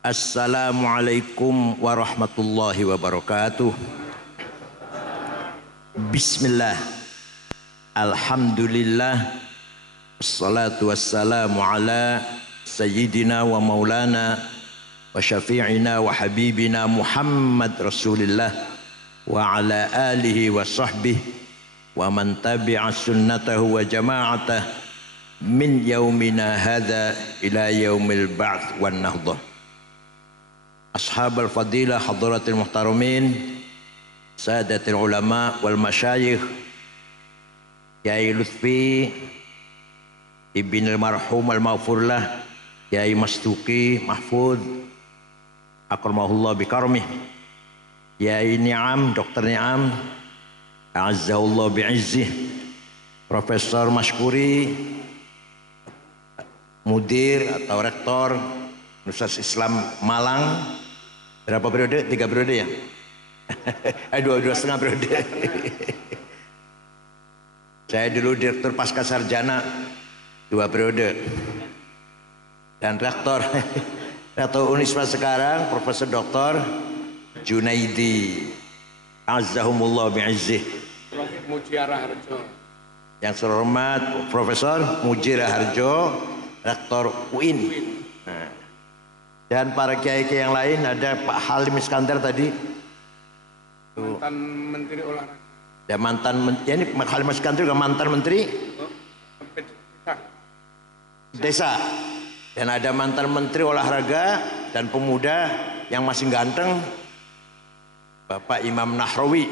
Assalamualaikum warahmatullahi wabarakatuh. Bismillah. Alhamdulillah. Wassalatu wassalamu ala sayyidina wa maulana wa syafi'ina wa habibina Muhammad Rasulillah wa ala alihi wa sahbihi wa man tabi'a sunnatahu wa jama'atah min yaumina hadha ila yaumil ba'ts wan nahdah. Ashabul fadilah hadratil muhtaramin, sadatil ulama wal masyayikh, Kiai Lutfi ibn al-marhum al-maghfurlah, Kiai Mastuki Mahfud akramahullah bikarmih, Kiai Ni'am, Dr. Ni'am a'azzahullah bi'izzih, Profesor Maskuri, mudir atau rektor Universitas Islam Malang. Berapa periode? 3 periode ya? Dua setengah periode. Saya dulu direktur pasca sarjana 2 periode. Dan rektor Unisma sekarang Profesor Dr. Junaidi Azzahumullah bi'izzih. Prof. Mujira Harjo. Yang terhormat Profesor Mujira Harjo, Rektor UIN. Nah. Dan para kiai-kiai yang lain, ada Pak Halim Iskandar tadi, mantan Menteri Olahraga. ya mantan ya ini Pak Halim Iskandar juga mantan Menteri Desa. Dan ada mantan Menteri Olahraga dan Pemuda yang masih ganteng, Bapak Imam Nahrawi.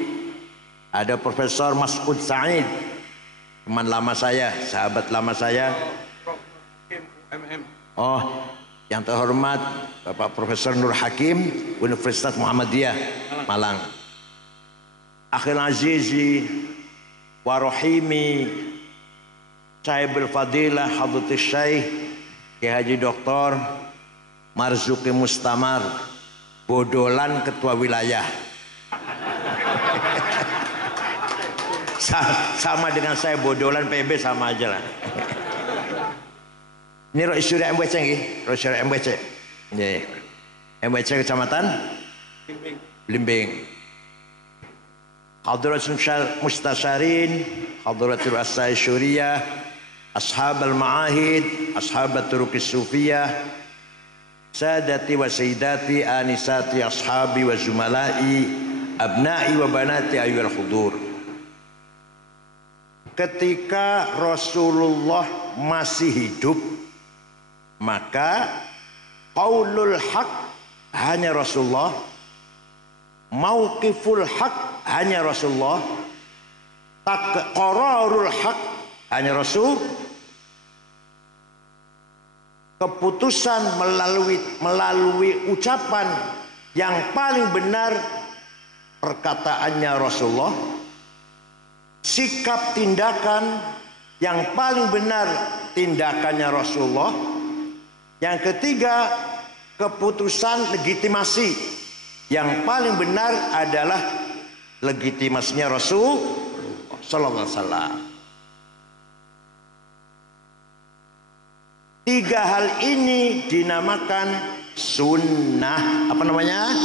Ada Profesor Mas'ud Sa'id, teman lama saya, sahabat lama saya. Oh, yang terhormat Bapak Profesor Nur Hakim, Universitas Muhammadiyah Malang. Akhil azizi wa rahimi Sahibul Fadilah Hadratus Syekh Kiai Haji Dr. Marzuki Mustamar, Bodolan Ketua Wilayah. Sama dengan saya, Bodolan PB sama aja lah. Ini Roisuri MWC nggih, Roisuri MWC. Nggih. MWC Kecamatan Blimbing. Hadratul Mustasyarin, Hadratul As-Syuriyah, Ashabul Ma'ahid, Ashabat Turuqis Sufiyah, Sadati wa Sayyidati, Anisati, Ashabi wa Zumalai, Abna'i wa Banati ayyuhal hudur. Ketika Rasulullah masih hidup, maka qaulul haq hanya Rasulullah, mauqiful haq hanya Rasulullah, qararul haq hanya Rasul, keputusan melalui ucapan yang paling benar perkataannya Rasulullah, sikap tindakan yang paling benar tindakannya Rasulullah. Yang ketiga, keputusan legitimasi yang paling benar adalah legitimasinya Rasul sallallahu alaihi wasallam. 3 hal ini dinamakan sunnah. Apa namanya?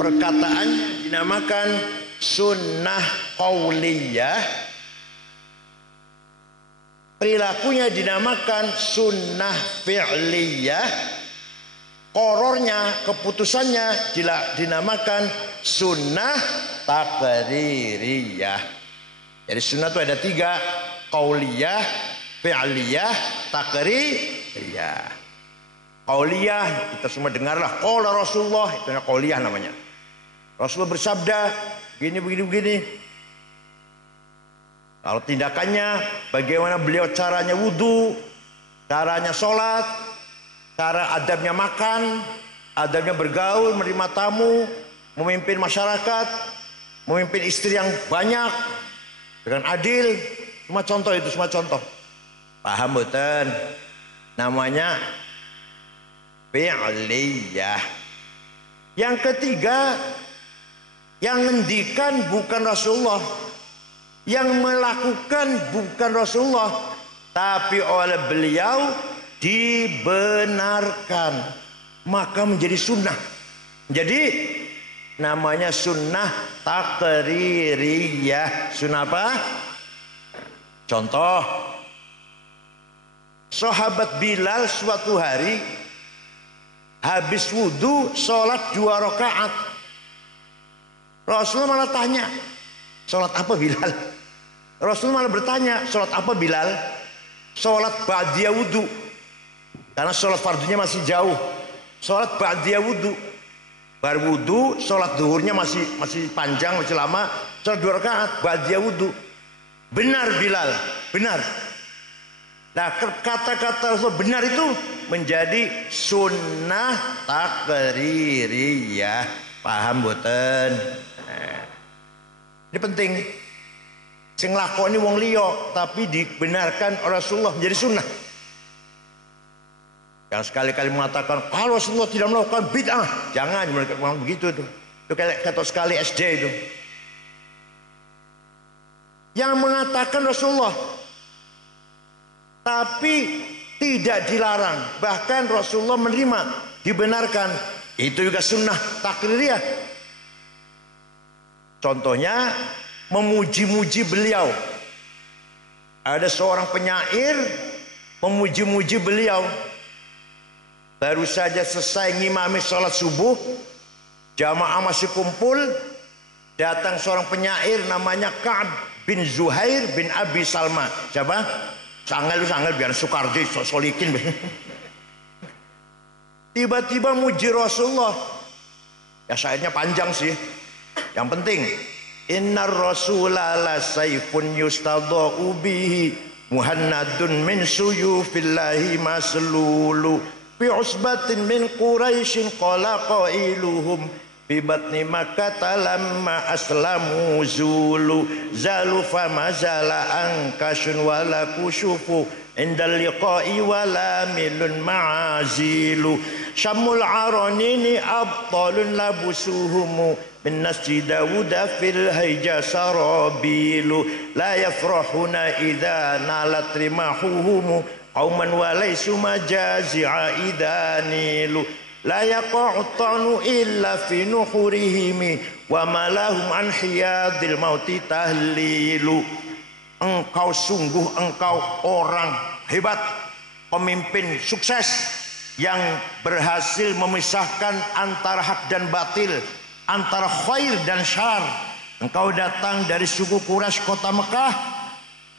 Perkataannya dinamakan sunnah qauliyah, perilakunya dinamakan sunnah fi'liyah, qorornya, keputusannya dinamakan sunnah taqririyah. Jadi sunnah itu ada 3, qauliyah, fi'liyah, taqririyah. Qauliyah kita semua dengarlah, qala Rasulullah, itu qauliyah namanya. Rasulullah bersabda begini. Kalau tindakannya, bagaimana beliau caranya wudhu, caranya sholat, cara adabnya makan, adabnya bergaul, menerima tamu, memimpin masyarakat, memimpin istri yang banyak dengan adil. Semua contoh itu, semua contoh. Paham betul? Namanya fi'liyah. Yang ketiga, yang ngendikan bukan Rasulullah, yang melakukan bukan Rasulullah, tapi oleh beliau dibenarkan. maka menjadi sunnah. Jadi namanya sunnah takririyah. Sunnah apa? Contoh, sahabat Bilal suatu hari habis wudhu sholat 2 rakaat. Rasulullah malah tanya, sholat apa Bilal? Rasulullah malah bertanya, sholat apa Bilal? Sholat ba'diyah wudhu, karena sholat fardunya masih jauh. Sholat ba'diyah wudhu, baru wudhu, sholat duhurnya masih panjang, masih lama. Sholat 2 rakaat ba'diyah wudhu. Benar Bilal, benar. Nah, kata-kata Rasul benar itu menjadi sunnah takririyah. Paham boten? Nah, ini penting. Sing lakoni wong liya tapi dibenarkan oleh Rasulullah menjadi sunnah. Yang sekali-kali mengatakan kalau Rasulullah tidak melakukan bid'ah, jangan mereka ngomong begitu tuh. Itu kayak kata sekali SD itu. Yang mengatakan Rasulullah tapi tidak dilarang, bahkan Rasulullah menerima, dibenarkan, itu juga sunnah takririyah. Contohnya memuji-muji beliau. Ada seorang penyair memuji-muji beliau, baru saja selesai ngimami sholat subuh, jamaah masih kumpul, datang seorang penyair namanya Ka'ab bin Zuhair bin Abi Salma. Siapa? Sanggal biar Soekardi solikin. Tiba-tiba muji Rasulullah. Ya syairnya panjang sih. Yang penting, innar rasula la sayfun yustadha'u bihi muhannadun min suyufillahi maslulu fi usbatin min quraisyin qala qailuhum fi batni makkah lamma aslamu zulu zalu fama zala ankashun wala kushufu indal liqa'i wala milun ma'azilu syamul aranini abtalun labusuhumu bin nasji dawuda fil hayja sarabilu la yafrahuna idha nalat rimahuhumu qauman walaysu majazi'a idanilu la yaqa'u ta'nu illa fi nuhurihimi wa malahum an hiyadil mauti tahlilu. Engkau sungguh engkau orang hebat, pemimpin sukses yang berhasil memisahkan antara hak dan batil, antara khair dan syar. Engkau datang dari suku Quraisy kota Mekah,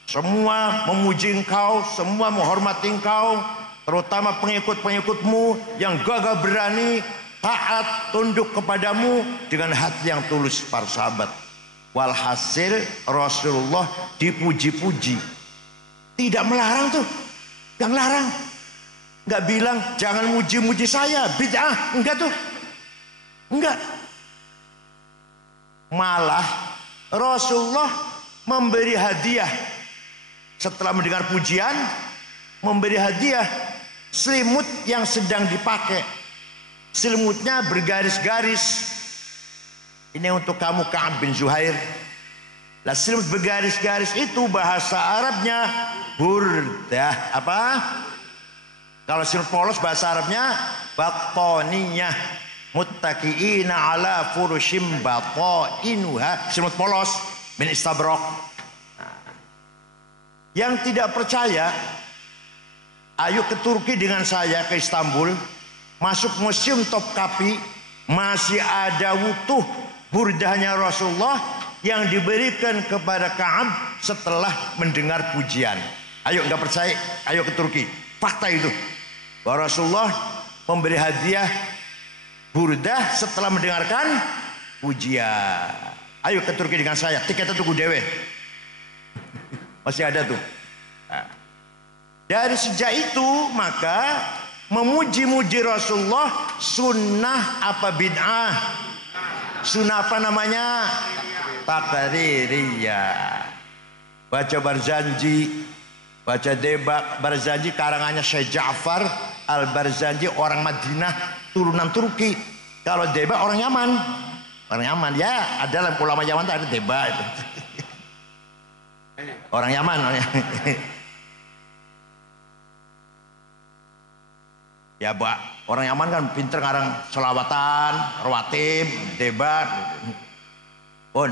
semua memuji engkau, semua menghormati engkau, terutama pengikut-pengikutmu yang gagah berani, taat, tunduk kepadamu dengan hati yang tulus para sahabat. Walhasil Rasulullah dipuji-puji, tidak melarang tuh, yang larang, nggak bilang jangan muji-muji saya, bid'ah, enggak tuh, enggak. Malah Rasulullah memberi hadiah setelah mendengar pujian, memberi hadiah selimut yang sedang dipakai. Selimutnya bergaris-garis. Ini untuk kamu Ka'ab bin Zuhair. Lah selimut bergaris-garis itu bahasa Arabnya burdah. Apa? Kalau selimut polos bahasa Arabnya batoniyah. Muttaqiina ala furushim batainuha. Selimut polos min istabrok. Yang tidak percaya, ayo ke Turki dengan saya, ke Istanbul, masuk museum Topkapi, masih ada utuh burdahnya Rasulullah yang diberikan kepada Ka'ab setelah mendengar pujian. Ayo, nggak percaya, ayo ke Turki. Fakta itu bahwa Rasulullah memberi hadiah burdah setelah mendengarkan pujian. Ayo ke Turki dengan saya, tiketnya tuku dewe. Masih ada tuh. Nah, dari sejak itu maka memuji-muji Rasulullah sunnah apa bid'ah? Sunnah apa namanya? Takririyah. Baca Barzanji, baca Deba Barzanji, karangannya Syekh Ja'far Al-Barzanji, orang Madinah, turunan Turki. Kalau Deba orang Yaman. Orang Yaman ya, ada ulama Yaman ada Deba itu. Orang Yaman. Ya, Pak. Orang Yaman kan pinter ngarang selawatan, rawatib, debat. Pun.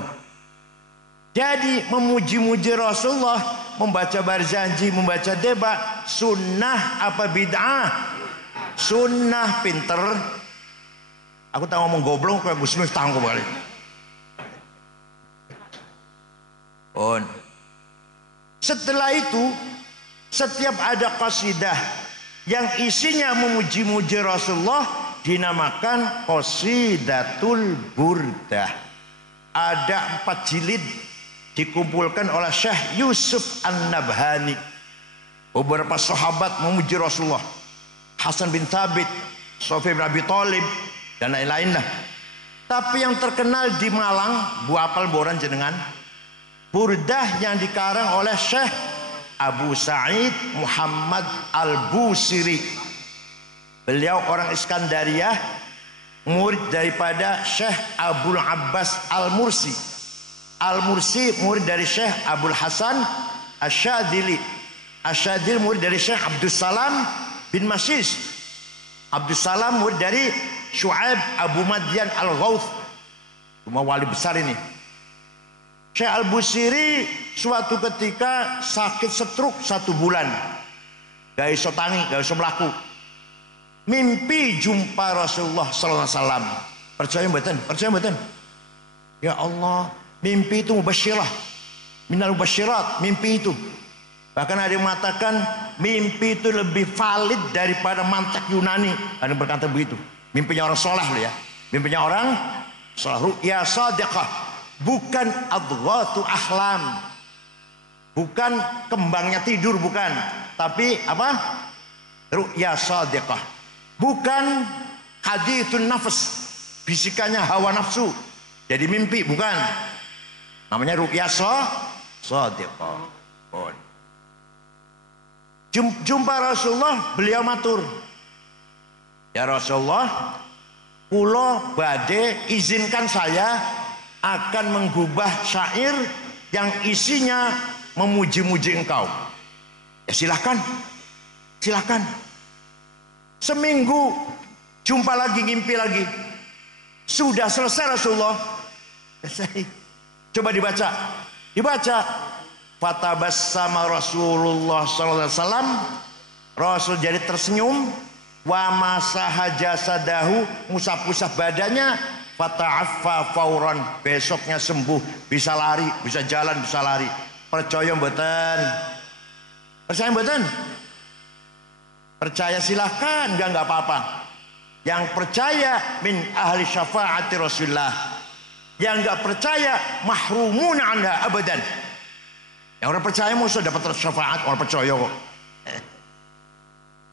Jadi memuji-muji Rasulullah, membaca barzanji, membaca debat, sunnah apa bid'ah? Sunnah, pinter. Aku tak ngomong goblok kayak Gus Mus tangguh balik. Pun. Setelah itu, setiap ada qasidah yang isinya memuji-muji Rasulullah dinamakan Qasidatul Burdah. Ada 4 jilid dikumpulkan oleh Syekh Yusuf An-Nabhani. Beberapa sahabat memuji Rasulullah, Hasan bin Thabit, Sofyan bin Abi Thalib, dan lain-lain lah. Tapi yang terkenal di Malang, Bu apal boran jenengan, burdah yang dikarang oleh Syekh Abu Sa'id Muhammad Al-Busiri. Beliau orang Iskandariyah, murid daripada Syekh Abdul Abbas Al-Mursi. Al-Mursi murid dari Syekh Abdul Hasan Asyadili. Asyadili murid dari Syekh Abdul Salam bin Masis. Abdul Salam murid dari Syu'aib Abu Madyan Al-Ghawth. Cuma wali besar ini. Syekh Al-Busiri suatu ketika sakit stroke 1 bulan, gak iso tangi, gak iso melaku. Mimpi jumpa Rasulullah sallallahu alaihi wasallam. Percaya mboten? Percaya mboten? Ya Allah, mimpi itu mubasyirah. Minal mubasyirat, mimpi itu. Bahkan ada yang mengatakan mimpi itu lebih valid daripada mantek Yunani. Ada yang berkata begitu. Mimpinya orang soleh loh ya. Mimpinya orang soleh. Ru'ya sadiqah. Bukan adghatu ahlam, bukan kembangnya tidur, bukan, tapi apa? Ru'ya sadiqah. Bukan hadithun nafs, bisikannya hawa nafsu, jadi mimpi, bukan. Namanya ru'ya sadiqah. Jumpa Rasulullah, beliau matur, ya Rasulullah, kula badhe izinkan saya akan menggubah syair yang isinya memuji-muji engkau. Ya silahkan, silahkan. Seminggu jumpa lagi, ngimpi lagi. Sudah selesai Rasulullah. Selesai. Coba dibaca. Dibaca. Fatabassama Rasulullah sallallahu alaihi wasallam. Rasul jadi tersenyum. Wa masaha jasadahu, musap-musap badannya. Fata'affa fauran, besoknya sembuh, bisa lari, bisa jalan, bisa lari. Percaya mboten? Percaya mboten? Percaya silahkan, enggak apa-apa. Yang percaya min ahli syafaati Rasulullah. Yang enggak percaya mahrumun anha abadan. Yang orang percaya musuh dapat syafaat, orang percaya kok.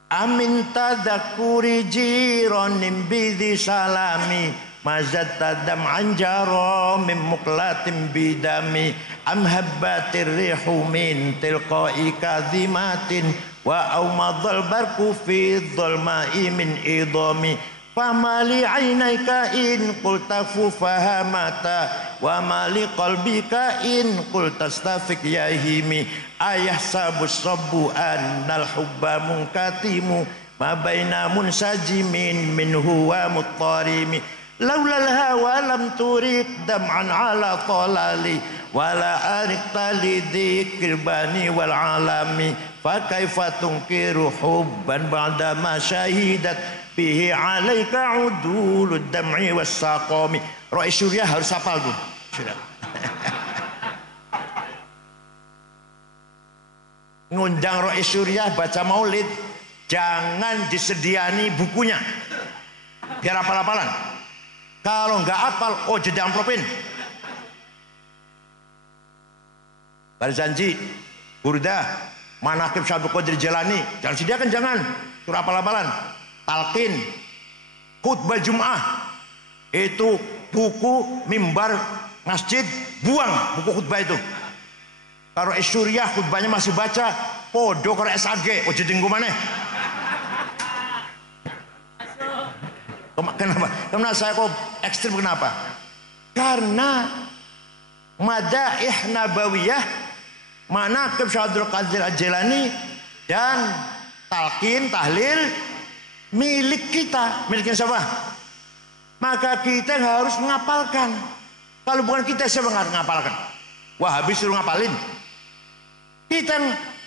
Amin tadakuri jironim bidhi salami mazat tadam anjaro mim muklatim bidami am habbatir rihu min tilqai kadhimatin wa aumadhal barku fi dhulma'i min idami famali aynayka in qulta fahamata wa mali qalbika in qulta stafik yahimi ayah sabus sabbu annal hubba munkatimu ma baina munsajimin minhu wa muttarimi laulal hawa lam turik dam'an ala talali wala arikta lidhikir bani wal alami fa kaifa tunkiru hubban ba'da ma syahidat bihi alaika udulud dam'i was saqami. Rois Surya harus hafal tuh. Ngundang Rois Surya baca maulid, jangan disediani bukunya biar hafal-hafalan. Kalau nggak hafal, oh jadi amplopin. Barzanji, burdah, manaqib Syabul Qadir Jilani, jangan sediakan, jangan. Surah hafal-hafalan. Talqin, khutbah Jum'ah, itu buku mimbar masjid, buang buku khutbah itu. Kalau Suriah khutbahnya masih baca, podo kalau SAG, oh jadi mana? Kenapa? Kenapa saya kok ekstrim, kenapa? Karena madaih nabawiyah, manaqib Syabul Qadir Jilani dan talqin, tahlil milik kita. Miliknya siapa? Maka kita harus menghafalkan. Kalau bukan kita, siapa yang ngapalkan? Wah, habis suruh ngapalin. Kita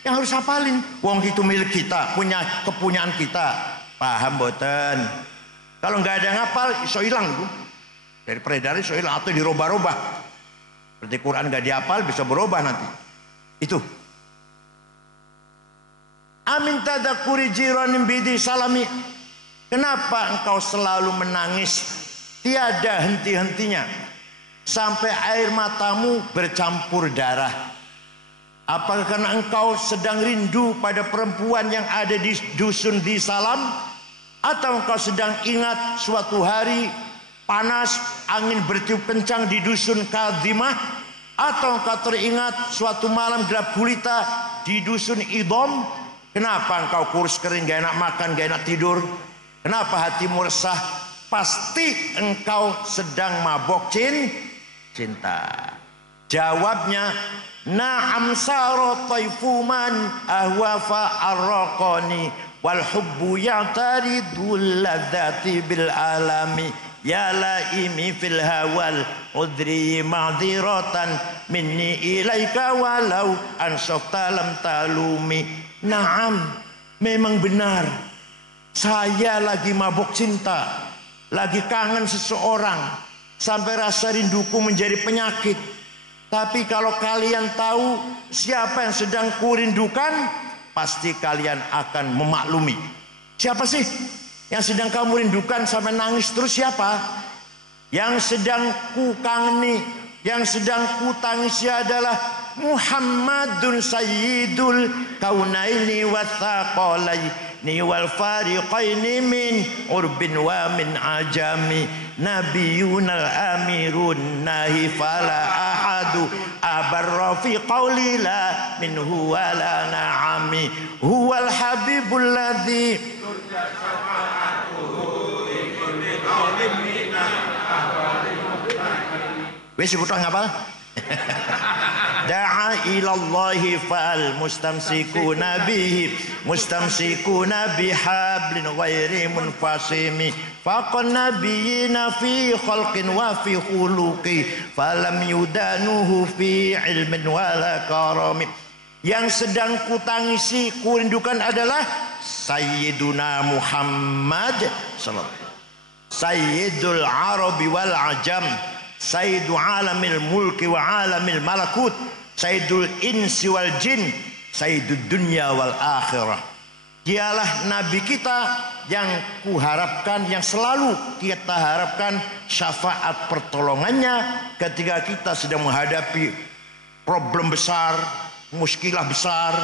yang harus hafalin. Wong itu milik kita, punya kepunyaan kita. Paham boten? Kalau nggak ada yang ngapal, iso hilang itu. Dari peredaran iso hilang atau dirubah-rubah. Seperti Quran nggak dihafal bisa berubah nanti. Itu. Amin tadakuri jiranim bidi salami. Kenapa engkau selalu menangis? Tiada henti-hentinya sampai air matamu bercampur darah. Apakah karena engkau sedang rindu pada perempuan yang ada di dusun di Salam, atau engkau sedang ingat suatu hari panas angin bertiup kencang di dusun Kadimah, atau engkau teringat suatu malam gelap gulita di dusun Idom? Kenapa engkau kurus kering, gak enak makan, gak enak tidur? Kenapa hatimu resah? Pasti engkau sedang mabok cinta. Jawabnya, na'am saro taifuman ahwafa arraqani wal hubbu ya'taridul ladzati bil alami ya laimi fil hawal udri ma'dziratan minni ilaika walau ansafta lam talumi. Na'am, memang benar, saya lagi mabok cinta, lagi kangen seseorang, sampai rasa rinduku menjadi penyakit. Tapi kalau kalian tahu siapa yang sedang kurindukan, pasti kalian akan memaklumi. Siapa sih yang sedang kamu rindukan sampai nangis terus? Siapa? Yang sedang ku kangeni, yang sedang ku tangisi adalah Muhammadun Sayyidul Kaunaini wa Thaqalaini wal Fariqaini min urbin wa min ajami nabiyunal amirun nahi fala ahadu abarra fi qawli la minhu wa la na'ami huwal habibul ladzi wis butuh ngapal? Da'a ilallahi fal mustamsikuna bihi mustamsikuna bihablin ghairi munfasimi faqan nabiyina fi khalqin wa fi khuluqi falam yudanuhu fi ilmin wala karami. Yang sedang kutangisi, kurindukan adalah Sayyiduna Muhammad sallallahu Sayyidul Arabi wal Ajam, Sayyidu alamil mulki wa alamil malakut, Sayyidul insi wal jin, Sayyidud dunya wal akhirah. Dialah Nabi kita yang kuharapkan, yang selalu kita harapkan syafaat pertolongannya ketika kita sedang menghadapi problem besar, muskilah besar,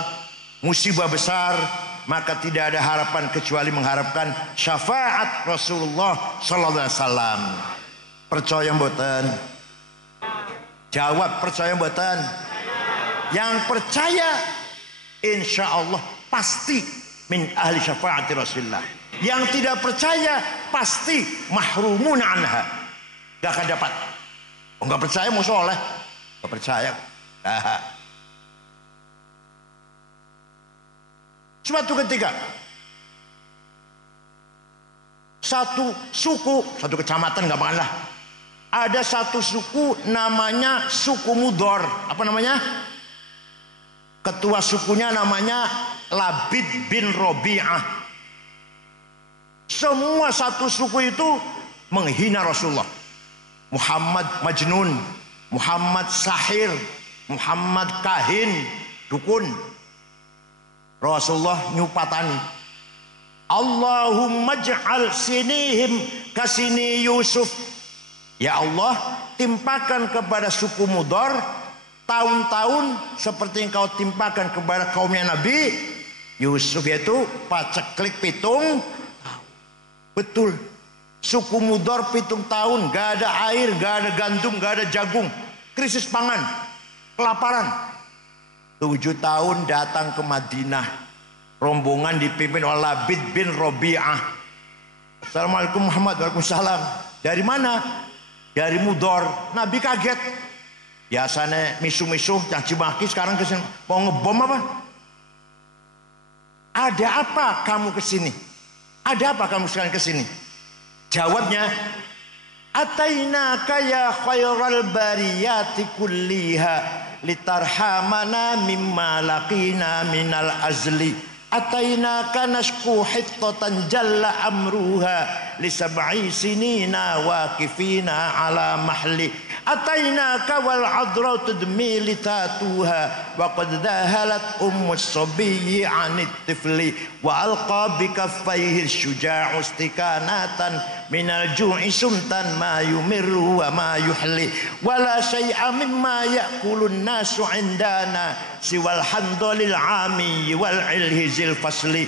musibah besar. Maka tidak ada harapan kecuali mengharapkan syafaat Rasulullah sallallahu alaihi wasallam. Percaya mboten? Jawab, percaya mboten? Yang percaya insya Allah pasti min ahli syafaati Rasulullah. Yang tidak percaya pasti mahrumun anha, gak akan dapat. Oh, gak percaya mau soleh, gak percaya. Suatu ketika satu suku, satu kecamatan gampanglah, ada satu suku namanya suku Mudor. Apa namanya? Ketua sukunya namanya Labid bin Robi'ah. Semua satu suku itu menghina Rasulullah. Muhammad Majnun, Muhammad Sahir, Muhammad Kahin, dukun. Rasulullah nyupatani, Allahumma ja'al sinihim kasini Yusuf. Ya Allah, timpakan kepada suku Mudor tahun-tahun seperti yang kau timpakan kepada kaumnya Nabi Yusuf, yaitu paceklik pitung. Betul, suku Mudor pitung tahun gak ada air, gak ada gandum, gak ada jagung, krisis pangan, kelaparan. 7 tahun datang ke Madinah, rombongan dipimpin oleh Labid bin Robi'ah. Assalamualaikum Muhammad. Waalaikumsalam. Dari mana? Dari Mudor. Nabi kaget. Biasanya misuh-misuh caci maki, sekarang kesini mau ngebom apa? Ada apa kamu kesini? Ada apa kamu sekalian ke sini? Jawabnya, atainaka ya khairal bariyati kulliha litarhamana mimma laqina minal azli. Atainaka nashku hittatan jalla amruha li sab'i sinina waqifina ala mahli. Atainaka wal adra tudmi litatuha wa qad dahalat ummus sabiyyi anit tifli wa alqa bi kaffayhi syuja'u istikanatan minal ju'i sumtan ma yumirru wa ma yuhli wala syai'a mimma ya'kulun nasu indana siwal handalil ami wal ilhizil fasli.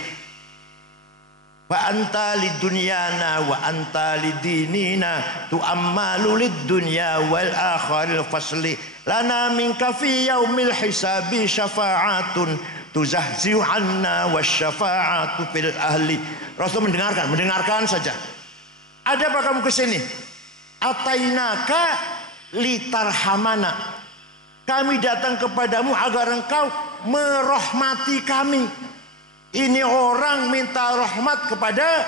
Wa anta lidunyana wa anta lidinina tu'ammalu lidunya wal akhiril fasli lana minka fi yaumil hisabi syafa'atun tuzahzi'u anna wasyafa'atu fil ahli. Rasul mendengarkan saja. Ada apa kamu ke sini? Atainaka litarhamana. Kami datang kepadamu agar engkau merahmati kami. Ini orang minta rahmat kepada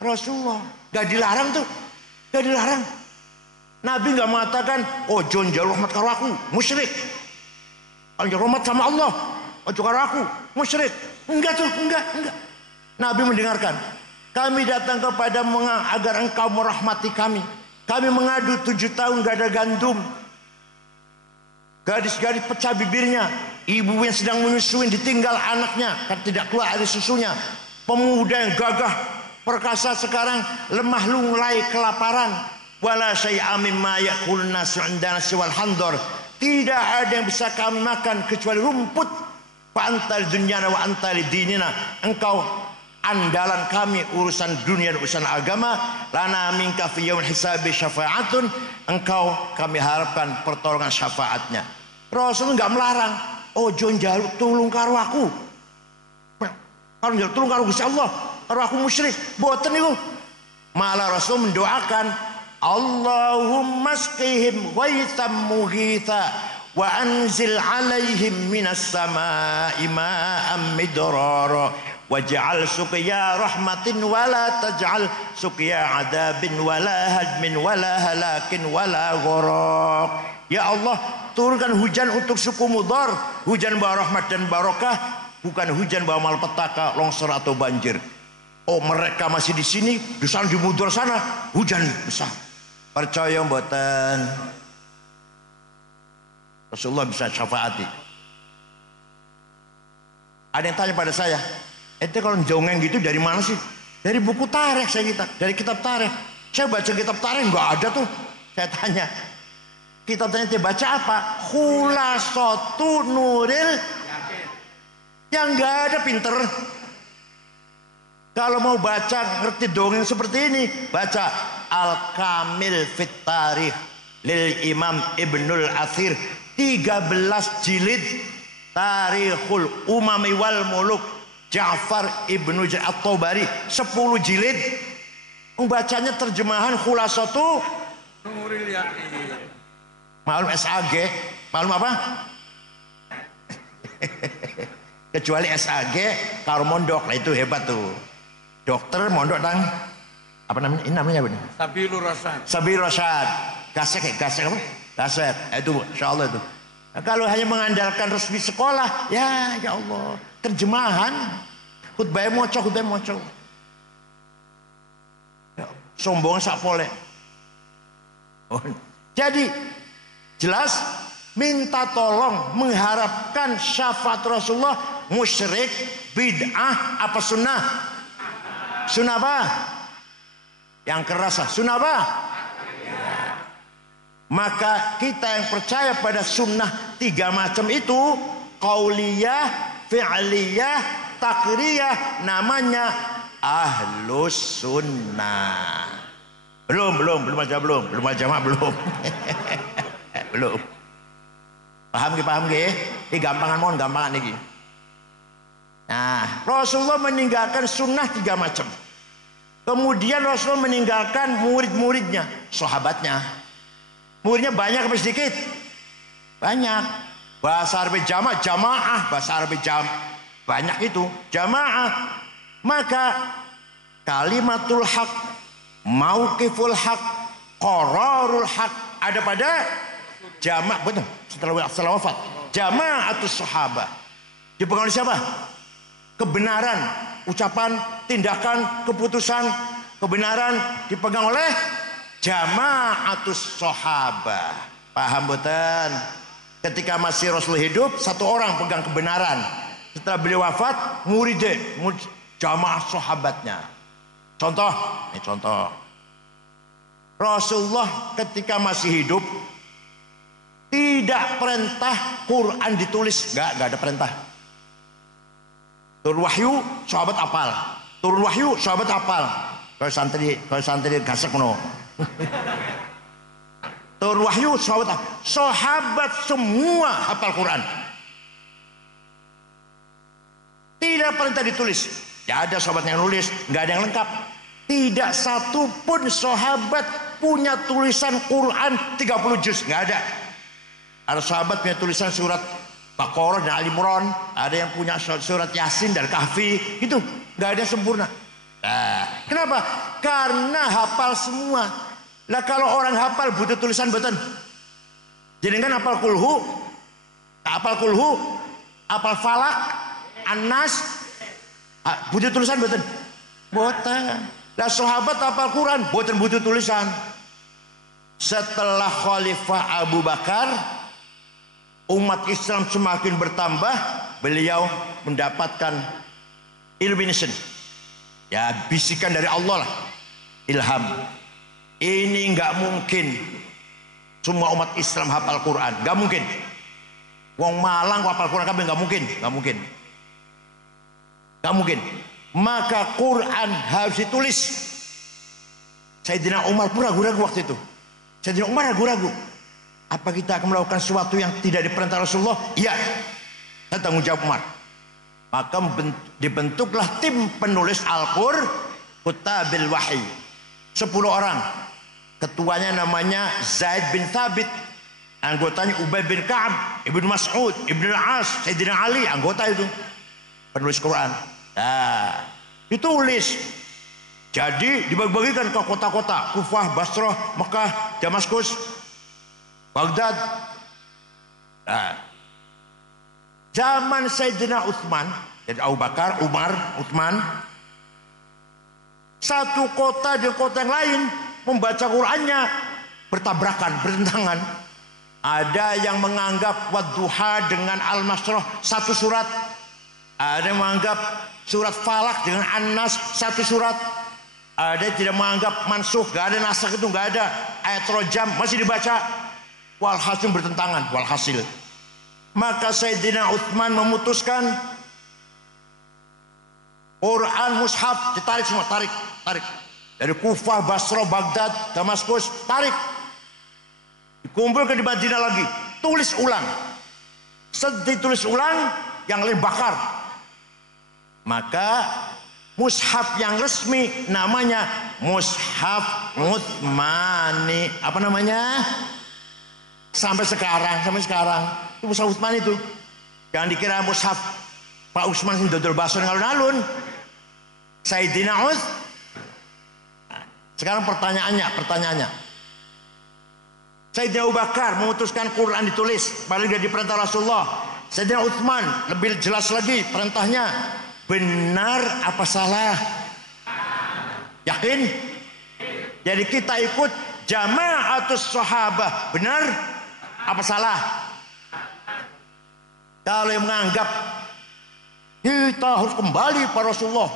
Rasulullah. Gak dilarang tuh. Gak dilarang. Nabi gak mengatakan, oh John jalur rahmat karo aku, musyrik. Kalau jalur rahmat sama Allah, ojo karo aku, musyrik. Enggak tuh, enggak. Nabi mendengarkan. Kami datang kepada agar engkau merahmati kami. Kami mengadu 7 tahun gak ada gandum. Gadis-gadis pecah bibirnya. Ibu yang sedang menyusui ditinggal anaknya, kan tidak keluar air susunya. Pemuda yang gagah perkasa sekarang lemah lunglai kelaparan. Wala syai'a mimma ya'kulun nasu 'indana siwal handor. Tidak ada yang bisa kami makan kecuali rumput. Fa antal dunyana wa antal dinina. Engkau andalan kami urusan dunia dan urusan agama. Lana minka fi yaumil hisabi syafa'atun. Engkau kami harapkan pertolongan syafaatnya. Rasul enggak melarang. Oh John jaluk tulung karo aku. Kalau jaluk tulung karo Gusti Allah, karo aku musyrik. Boten niku. Malah Rasul mendoakan, Allahumma asqihim ghaitsan mughitha wa anzil alaihim minas samaa'i ma'an midrara waj'al suqya rahmatin wala taj'al suqya adabin wala hadmin wala halakin wala gharaq. Ya Allah, turunkan hujan untuk suku Mudhar, hujan bawa rahmat dan barokah, bukan hujan bawa malapetaka, longsor atau banjir. Oh, mereka masih di sini, di sana di Mudhar sana hujan besar. Percaya mboten? Rasulullah bisa syafaati. Ada yang tanya pada saya, ente kalau jongeng gitu dari mana sih? Dari buku tarikh saya dari kitab tarikh. Saya baca kitab tarikh nggak ada tuh. Saya tanya, kitab tarikh baca apa? Khulasatu Nuril. Yang nggak ada pinter. Kalau mau baca ngerti dongeng seperti ini, baca Al-Kamil Fit Tarikh lil Imam Ibnul Athir, 13 jilid Tarikhul Umami wal Muluk Ja'far Ibnu At-Tabari, 10 jilid. Membacanya terjemahan Khulasatu Nuril Yaqin. Maklum SAG, maklum apa? Kecuali SAG karo mondok, nah itu hebat tuh. Dokter mondok tang apa namanya? Ini namanya apa nih? Sabilur Rasyad. Sabilur Rasyad. Gasek apa? Gaset. Itu insyaallah itu. Nah, kalau hanya mengandalkan resmi sekolah, ya Allah, terjemahan khutbah moco. Ya, sombong sak pole. Oh. Jadi jelas minta tolong mengharapkan syafaat Rasulullah musyrik, bid'ah apa sunnah? Sunnah apa? Yang keras sunnah apa? Maka kita yang percaya pada sunnah 3 macam itu, qauliyah, fi'liyah, takriyah, namanya ahlus sunnah. Belum aja belum. Belum. Paham ge? Ini gampangan nih. Nah, Rasulullah meninggalkan sunnah 3 macam. Kemudian Rasulullah meninggalkan murid-muridnya, sahabatnya. Muridnya banyak apa sedikit? Banyak. Bahasa Arab jamaah, bahasa Arab banyak itu jamaah. Maka kalimatul haq, mauqiful haq, qararul haq ada pada jama', betul, setelah wafat. Jama'atus sahabah dipegang oleh siapa? Kebenaran, ucapan, tindakan, keputusan, kebenaran dipegang oleh jama'atus sahabah. Paham betul? Ketika masih Rasul hidup, satu orang pegang kebenaran. Setelah beliau wafat, murid jamaah sahabatnya. Contoh, ini contoh. Rasulullah ketika masih hidup tidak perintah Quran ditulis, nggak ada perintah. Turun wahyu, sahabat apal. Turun wahyu, sahabat apal. Kalau santri gasek no. Turun wahyu, sahabat semua hafal Quran. Tidak perintah ditulis. Ya ada sahabat yang nulis, nggak ada yang lengkap. Tidak satu pun sahabat punya tulisan Quran 30 juz, nggak ada. Ada sahabat punya tulisan surat Baqarah dan Ali Imran, ada yang punya surat Yasin dan Kahfi, itu nggak ada yang sempurna. Nah, kenapa? Karena hafal semua. Lah kalau orang hafal butuh tulisan betul. Jadi kan hafal kulhu, hafal falak, An-Nas, butuh tulisan betul. Boten. Lah sahabat hafal Quran, boten butuh tulisan. Setelah Khalifah Abu Bakar, umat Islam semakin bertambah, beliau mendapatkan illumination, ya bisikan dari Allah lah, ilham. Ini nggak mungkin semua umat Islam hafal Quran, nggak mungkin. Wong Malang hafal Quran kabeh nggak mungkin. Maka Quran harus ditulis. Sayyidina Umar pun ragu-ragu waktu itu. Sayyidina Umar ragu-ragu. Apa kita akan melakukan sesuatu yang tidak diperintah Rasulullah? Iya. Dan tanggung jawab Umar. Maka dibentuklah tim penulis Al-Qur'an, Kutabil Wahyi. 10 orang. Ketuanya namanya Zaid bin Thabit. Anggotanya Ubay bin Ka'ab, Ibnu Mas'ud, Ibnu Al-As, Sayyidina Ali, anggota itu. Penulis Quran. Nah, ditulis. Jadi dibagi-bagikan ke kota-kota, Kufah, Basrah, Mekah, Damaskus, Baghdad. Nah, zaman Sayyidina Utsman, jadi Abu Bakar, Umar, Utsman, satu kota dengan kota yang lain membaca Qurannya bertabrakan, bertentangan. Ada yang menganggap Wadduha dengan Al-Masrah satu surat. Ada yang menganggap surat Falak dengan An-Nas satu surat. Ada yang tidak menganggap mansukh, gak ada nasakh, itu gak ada. Ayat rojam masih dibaca. Walhasil bertentangan, walhasil. Maka Sayyidina Utsman memutuskan Quran mushaf ditarik semua, tarik. Dari Kufah, Basrah, Baghdad, Damaskus, tarik. Dikumpulkan di Madinah lagi, tulis ulang. Setelah ditulis ulang, yang lain bakar. Maka mushaf yang resmi namanya Mushaf Utsmani. Apa namanya? Sampai sekarang itu mushaf Utsmani itu. Jangan dikira mushaf Pak Utsman sing dodol baso ning alun-alun. Sayyidina Utsman. Sekarang pertanyaannya. Sayyidina Abu Bakar memutuskan Quran ditulis, paling dari perintah Rasulullah. Sayyidina Utsman lebih jelas lagi perintahnya. Benar apa salah? Yakin? Jadi kita ikut jama'atus sahabah. Benar apa salah? Kalau yang menganggap kita harus kembali pada Rasulullah,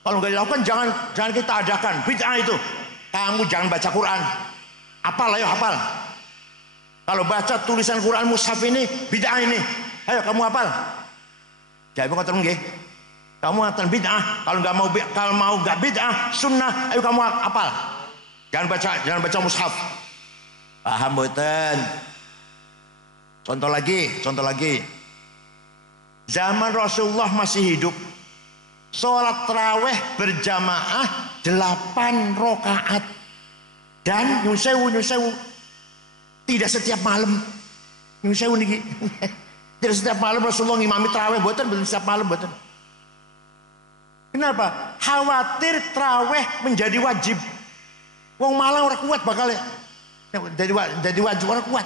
kalau nggak dilakukan jangan kita adakan. Bid'ah itu. Kamu jangan baca Quran. Hafal, ayo hafal. Kalau baca tulisan Quran mushaf ini bid'ah ini, ayo kamu hafal. Jadi ngoten nggih. Kamu ngatain bid'ah, kalau mau nggak bid'ah, sunnah, ayo kamu hafal. Jangan baca mushaf. Paham mboten? Contoh lagi. Zaman Rasulullah masih hidup, sholat tarawih berjamaah 8 rakaat dan nyusewu. Tidak setiap malam. Nyusewu niki. Tidak setiap malam Rasulullah ngimami tarawih, mboten setiap malam mboten. Kenapa? Khawatir traweh menjadi wajib. Wong Malang orang kuat bakal ya. Jadi wajib orang kuat.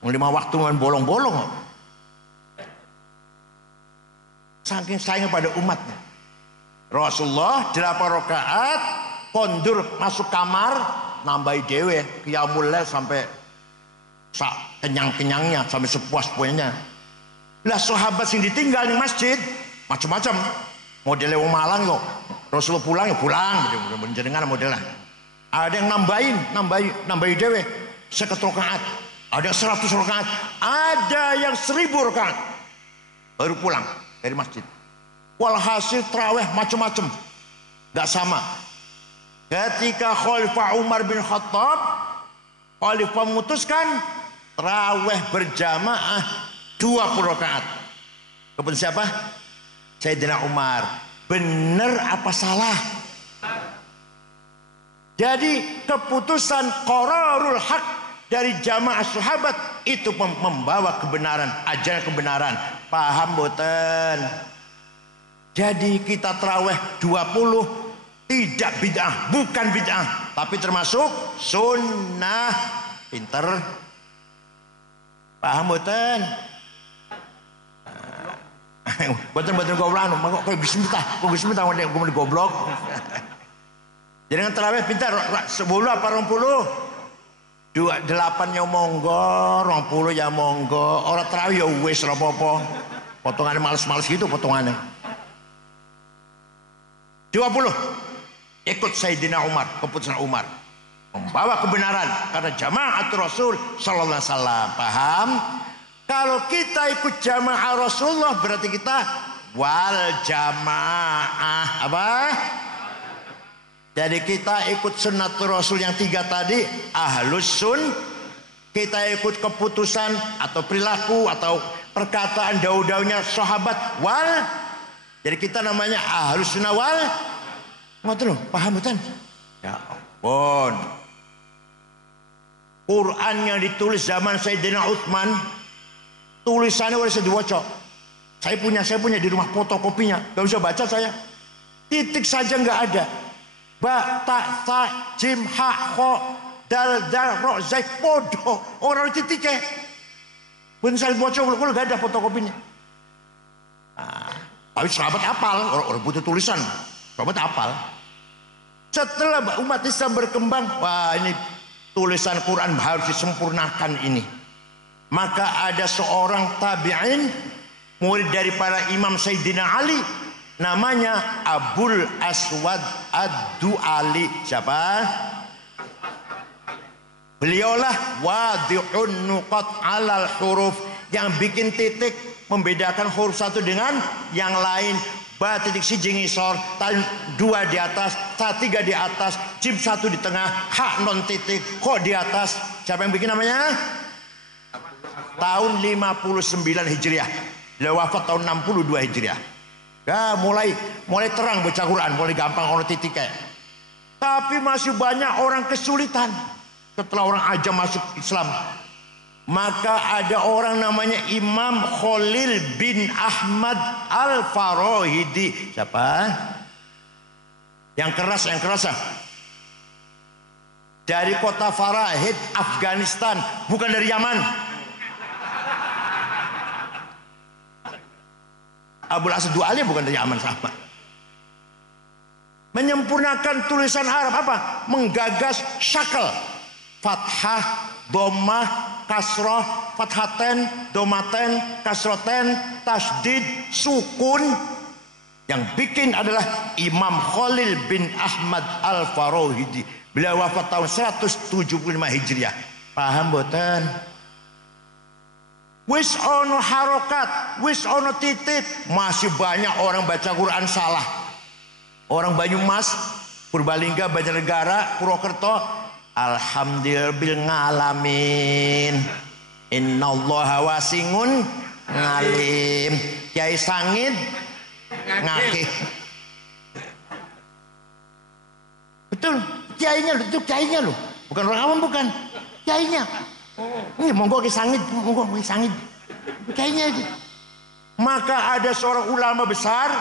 5 waktu dengan bolong-bolong. Saking sayang pada umatnya. Rasulullah 8 rakaat kondur masuk kamar nambahi dewe qiyamul lail sampai kenyang-kenyangnya sampai sepuas-puasnya. Lah sahabat sing ditinggal di masjid macam-macam. Modelnya wong Malang kok. Rasulullah pulang ya pulang jenengan modelnya. Ada yang nambahi dewe 50 rakaat, ada 100 rakaat, ada yang 1000 rakaat baru pulang dari masjid. Walhasil tarawih macam-macam, nggak sama. Ketika Khalifah Umar bin Khattab, Khalifah memutuskan tarawih berjamaah 20 rakaat. Kemudian siapa? Sayyidina Umar. Bener apa salah? Jadi keputusan qararul haq dari jamaah sahabat itu membawa kebenaran, ajaran kebenaran. Paham boten? Jadi kita tarawih 20 tidak bid'ah, bukan bid'ah, tapi termasuk sunnah. Pinter. Paham boten? Boten goblok, kok bismillah, kok goblok. Jangan terawih pintar 10 apa 20? 28 ya monggo, 20 ya monggo. Orang terawih ya wis ora apa-apa. Potongannya males-males gitu potongannya. 20 ikut Sayyidina Umar, keputusan Umar. Membawa kebenaran karena jamaah Rasul sallallahu alaihi wasallam. Paham? Kalau kita ikut jamaah Rasulullah berarti kita wal jamaah. Apa? Jadi kita ikut sunnatul Rasul yang 3 tadi, ahlus sun. Kita ikut keputusan atau perilaku atau perkataan daud-daudnya sahabat wal. Jadi kita namanya ahlus sunnah wal. Ngoten lho, paham betul? Ya ampun. Quran yang ditulis zaman Sayyidina Utsman, tulisannya udah bisa diwaca. Saya punya di rumah fotokopinya. Gak bisa baca saya. Titik saja nggak ada. Ba, ta, sa, jim, ha, kho, dal, ro, zai, podo. Orang titiknya. Pun saya baca, kalau gak ada fotokopinya. Nah, tapi sahabat apal, orang butuh tulisan. Sahabat apal. Setelah umat Islam berkembang, wah ini tulisan Quran harus disempurnakan ini. Maka ada seorang tabi'in, murid daripada Imam Sayyidina Ali, namanya Abul Aswad Ad-Du'ali. Siapa? Beliaulah wadi'un nuqat alal huruf, yang bikin titik membedakan huruf satu dengan yang lain. Ba titik siji ngisor, tan 2 di atas, ta 3 di atas, jim 1 di tengah, ha non titik, kho di atas. Siapa yang bikin namanya? Tahun 59 Hijriah. Beliau wafat tahun 62 Hijriah. Ya, mulai terang baca Quran, mulai gampang orang titik kayak. Tapi masih banyak orang kesulitan setelah orang ajam masuk Islam. Maka ada orang namanya Imam Khalil bin Ahmad Al-Farahidi. Siapa? Yang keras. Dari kota Farahid, Afghanistan, bukan dari Yaman. Abul Aswad Du'ali bukan dari Yaman, sahabat. Menyempurnakan tulisan Arab apa? Menggagas syakal, fathah, dhammah, kasroh, fathaten, domaten, kasroten, tasdid, sukun. Yang bikin adalah Imam Khalil bin Ahmad Al-Farahidi. Beliau wafat tahun 175 Hijriah. Paham boten? Wis ono harokat, wis ono titik, masih banyak orang baca Quran salah. Orang Banyumas, Purbalingga, Banjarnegara, Purwokerto, alhamdulillah bil ngalamin. Innallaha wasingun ngalim. Kiai Sangid ngakih. Betul, kiainya loh. Bukan orang awam, bukan. Kiainya. Ini monggo Kiai Sangid, Kiainya aja. Maka ada seorang ulama besar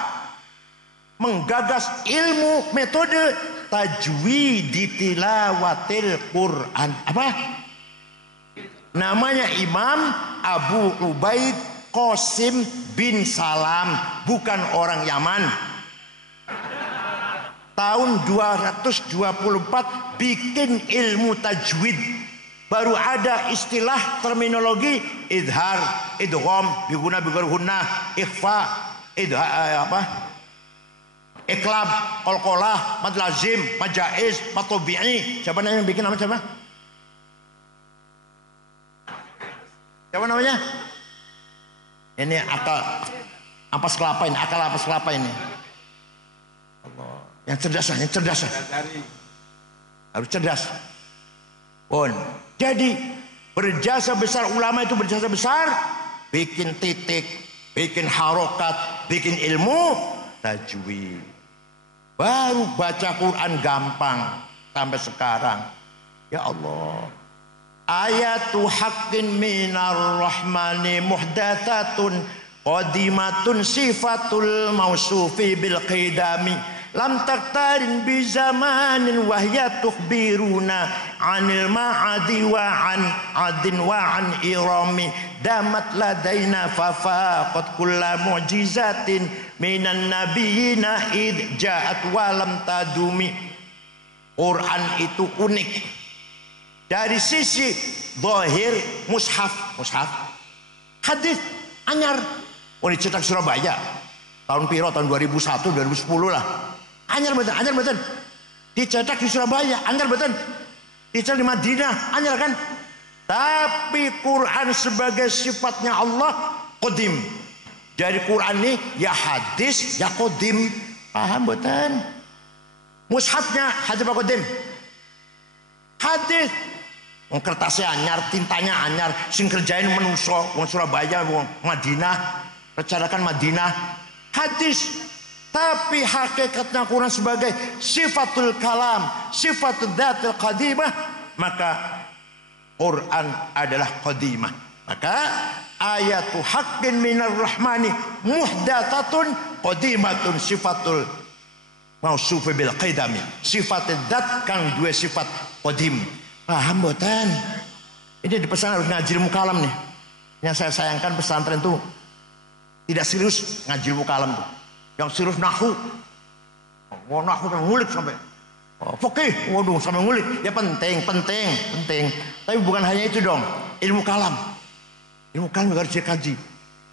menggagas ilmu metode tajwid tilawatil Quran. Apa? Namanya Imam Abu Ubaid Qasim bin Salam, bukan orang Yaman. Tahun 224 bikin ilmu tajwid. Baru ada istilah terminologi idhar, idgham, biguna bigurhunna, ikhfa, iklab, qalqalah, mad lazim, mad jaiz, mad tabi'i. Siapa yang bikin nama siapa? Siapa namanya? Ini akal ampas kelapa ini, akal ampas kelapa ini. Allah. Yang cerdas. Harus cerdas. Pun. Jadi berjasa besar, ulama itu berjasa besar, bikin titik, bikin harokat, bikin ilmu tajwid. Baru baca Quran gampang sampai sekarang. Ya Allah. Ayatu haqqin minar rahmani muhdathatun qadimatun sifatul mausufi bil qidami lam taktarin bi zamanin wahya tukhbiruna anil ma'adi wa an adin wa an irami damat ladaina fafaqat kulla mu'jizatin minan nabiyina id ja'at wa lam tadumi. Quran itu unik dari sisi zahir, mushaf, hadis anyar. Oh, dicetak Surabaya tahun piro, tahun 2001 2010 lah. Anyar betul. Dicetak di Surabaya, anyar betul. Dicetak di Madinah, anyar kan. Tapi Quran sebagai sifatnya Allah qadim. Dari Quran ini ya hadis ya qadim. Paham betul? Mushafnya hadis apa qadim? Hadis. Kertasnya anyar, tintanya anyar, sing kerjain menungso wong Surabaya, wong Madinah, rencanakan Madinah. Hadis. Tapi hakikatnya Quran sebagai sifatul kalam, sifatul dzatil qadimah, maka Quran adalah qadimah. Maka ayatu haqqin minar rahmani muhdathatun qadimatun sifatul mausufi bil qidami. Sifat dzat kang dua sifat qadim. Paham boten? Ini dipesan harus ngaji ilmu kalam nih. Yang saya sayangkan pesantren itu tidak serius ngaji ilmu kalam tuh. Yang serius nahwu. Mau nahwu sampai ngulik sampai. Fikih, waduh sampai ngulik. Ya penting. Tapi bukan hanya itu dong. Ilmu kalam. Ilmu kalam harus dikaji.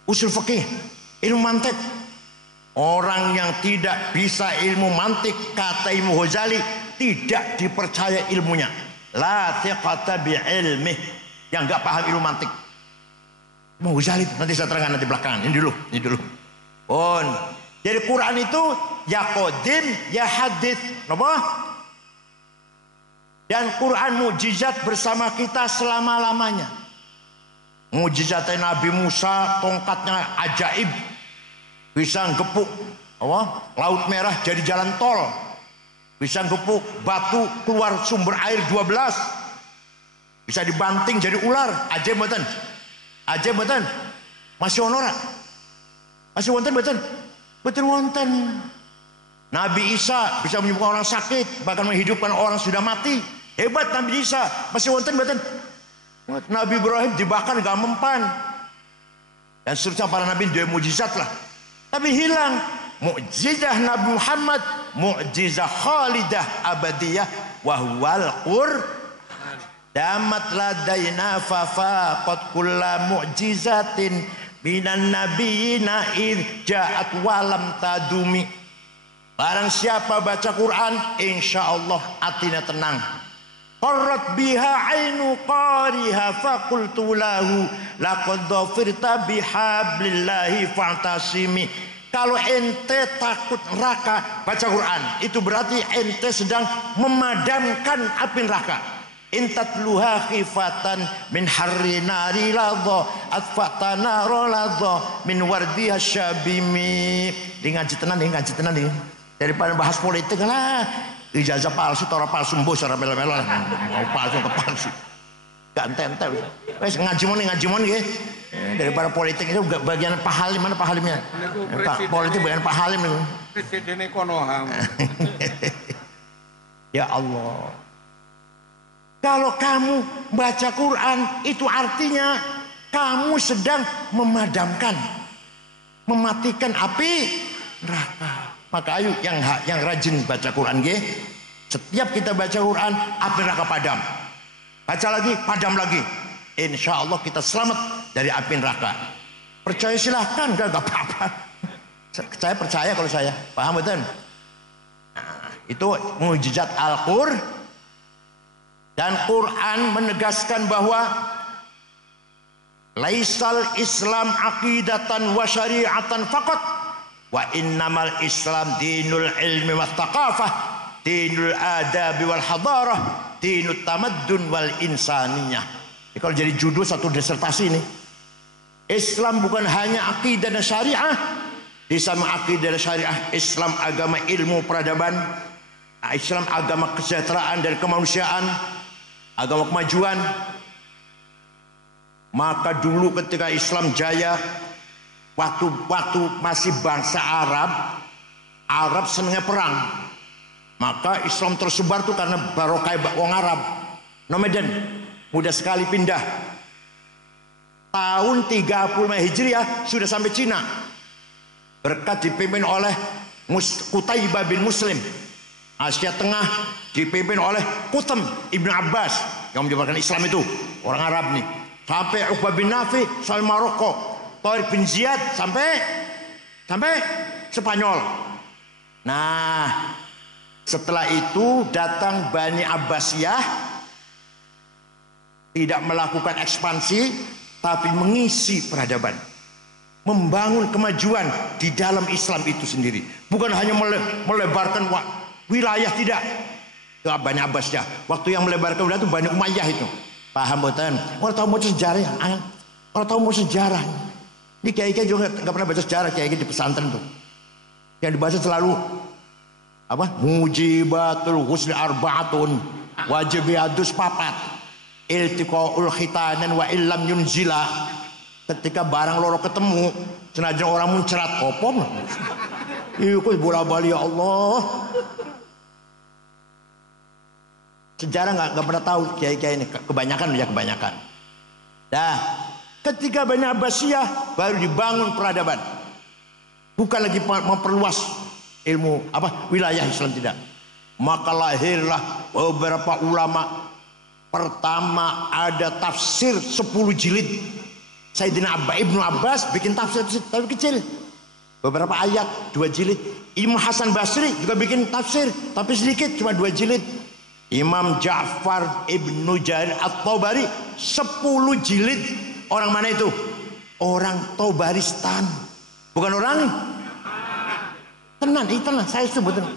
Usul fikih, ilmu mantik. Orang yang tidak bisa ilmu mantik, kata Imam Ghazali, tidak dipercaya ilmunya. La thiqata bi ilmih. Yang enggak paham ilmu mantik. Imam Ghazali nanti saya terangkan nanti belakangan. Ini dulu. Jadi Quran itu ya qadim ya hadits. Napa? Dan Quran mukjizat bersama kita selama-lamanya. Mukjizatnya Nabi Musa, tongkatnya ajaib. Bisa gepuk Laut Merah jadi jalan tol. Bisa gepuk batu keluar sumber air 12. Bisa dibanting jadi ular. Ajaib mboten? Masih onora? Masih wonten mboten? Betul wonten. Nabi Isa bisa menyembuhkan orang sakit, bahkan menghidupkan orang sudah mati. Hebat Nabi Isa. Masih wonten mboten? Nabi Ibrahim dibakar gak mempan. Dan seterusnya para nabi dia mukjizat lah. Tapi hilang mukjizah Nabi Muhammad, mukjizah khalidah abadiyah wa huwal Qur'an. Damat ladaina fafaqat kulla mu'jizatin minan nabiyina id ja'at walam tadumi. Barang siapa baca Quran, insyaallah hatinya tenang. Qarrat biha ainu qariha faqultu lahu laqad dhafirta bihablillahi fa'tasimi. Kalau ente takut neraka, baca Quran. Itu berarti ente sedang memadamkan api neraka. Intatluha khifatan min harri nari ladha atfatana roladha min wardiha syabimi. Di ngaji tenan nih. Daripada bahas politik lah. Ijazah palsu, tora palsu, mbus, tora melo-melo lah. Mau palsu ke palsu. Gak ente-ente. Wes ngaji mon ya. Daripada politik itu bagian Pak Halim, mana Pak Halimnya? Politik bagian Pak Halim itu. Presidennya Konoha. Ya Allah. Kalau kamu baca Quran itu artinya kamu sedang memadamkan, mematikan api neraka. Maka ayo yang rajin baca Quran nggih. Setiap kita baca Quran, api neraka padam. Baca lagi, padam lagi. Insya Allah kita selamat dari api neraka. Percaya silahkan, gak apa-apa. Saya percaya kalau saya. Paham betul? Nah, itu mukjizat Al-Qur'an. Dan Quran menegaskan bahwa laisal Islam aqidatan wa syari'atan faqat wa innamal Islam dinul ilmi wat taqafah, dinul adabi wal hadarah, dinut tamaddun wal insaniyah. Kalau jadi judul satu disertasi ini, Islam bukan hanya akidah dan syariah. Di sama akidah dan syariah, Islam agama ilmu peradaban, Islam agama kesejahteraan dan kemanusiaan, agama kemajuan. Maka dulu ketika Islam jaya, waktu masih bangsa Arab senangnya perang. Maka Islam tersebar tuh karena barokah wong Arab. Nomaden, mudah sekali pindah. Tahun 35 Hijriah sudah sampai Cina. Berkat dipimpin oleh Qutaibah bin Muslim. Asia Tengah dipimpin oleh Qutam Ibn Abbas yang menyebarkan Islam itu, orang Arab nih. Sampai Uqbah bin Nafi sampai Maroko, Tariq bin Ziyad sampai Spanyol. Nah, setelah itu datang Bani Abbasiyah, tidak melakukan ekspansi tapi mengisi peradaban, membangun kemajuan di dalam Islam itu sendiri, bukan hanya melebarkan wilayah, tidak. Bani Abbasiyah waktu yang melebarkan wilayah itu Bani Umayyah itu. Paham betul? Orang tahu mau sejarah ya? Orang tahu mau sejarah. Ini kiai-kiai juga nggak pernah baca sejarah, kiai-kiai di pesantren tuh. Yang dibaca selalu apa? Mujibatul husni arba'atun, wajibiyadus papat, iltiqaul khitanan wa illam yunzila. Ketika barang loro ketemu, senajan orang muncrat opom. Ikut bola-bali ya Allah. Sejarah nggak pernah tahu kiai-kiai ini, kebanyakan. Dah, ketika Bani Abbasiyah baru dibangun peradaban, bukan lagi memperluas ilmu wilayah Islam, tidak. Maka lahirlah beberapa ulama. Pertama ada tafsir 10 jilid. Sayyidina Ibnu Abbas bikin tafsir tapi kecil, beberapa ayat 2 jilid. Imam Hasan Basri juga bikin tafsir tapi sedikit, cuma 2 jilid. Imam Ja'far Ibnu Jarir At-Tabari 10 jilid. Orang mana itu? Orang Tabaristan, bukan orang tenan, saya sebut tenan.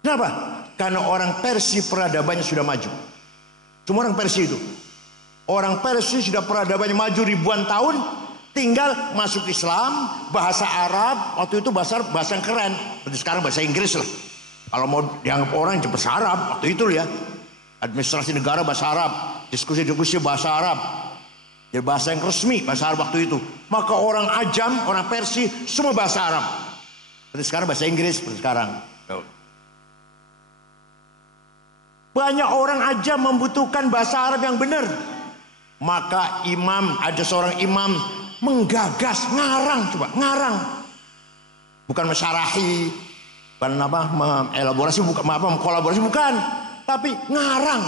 Kenapa? Karena orang Persia peradabannya sudah maju. Semua orang Persia itu, orang Persia sudah peradabannya maju ribuan tahun, tinggal masuk Islam, bahasa Arab. Waktu itu bahasa yang keren, seperti sekarang bahasa Inggris lah. Kalau mau dianggap orang bahasa Arab waktu itu ya, administrasi negara bahasa Arab, diskusi bahasa Arab, jadi bahasa yang resmi bahasa Arab waktu itu. Maka orang Ajam, orang Persia semua bahasa Arab. Seperti sekarang bahasa Inggris, seperti sekarang. Banyak orang Ajam membutuhkan bahasa Arab yang benar. Maka ada seorang imam menggagas, ngarang, bukan mesyarahi, bukan mengelaborasi, bukan mengkolaborasi, bukan, tapi ngarang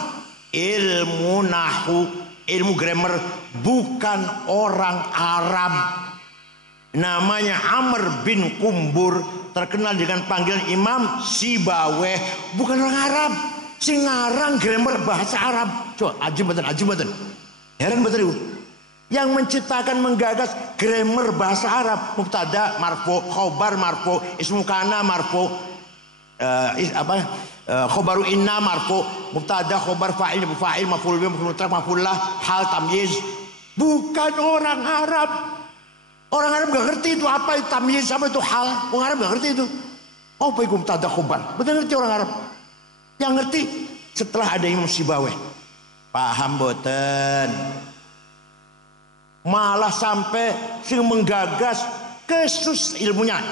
ilmu nahu, ilmu grammar. Bukan orang Arab, namanya Amr bin Kumbur, terkenal dengan panggilan Imam Sibaweh. Bukan orang Arab, si ngarang grammar bahasa Arab. Coba ajib betul, heran betul. Yang menciptakan, menggagas grammar bahasa Arab, mubtada marfu, khobar marfu, ismu kana marfu, khobaru inna marfu, mubtada khobar fa'il maf'ul bih maf'ul lah, hal tamyiz. Bukan orang Arab. Orang Arab gak ngerti itu apa itu tamyiz, apa itu hal. Orang Arab gak ngerti itu. Apa itu mubtada khobar? Betul ngerti orang Arab. Yang ngerti setelah ada Imam Sibaweh. Paham boten? malah sampai sing menggagas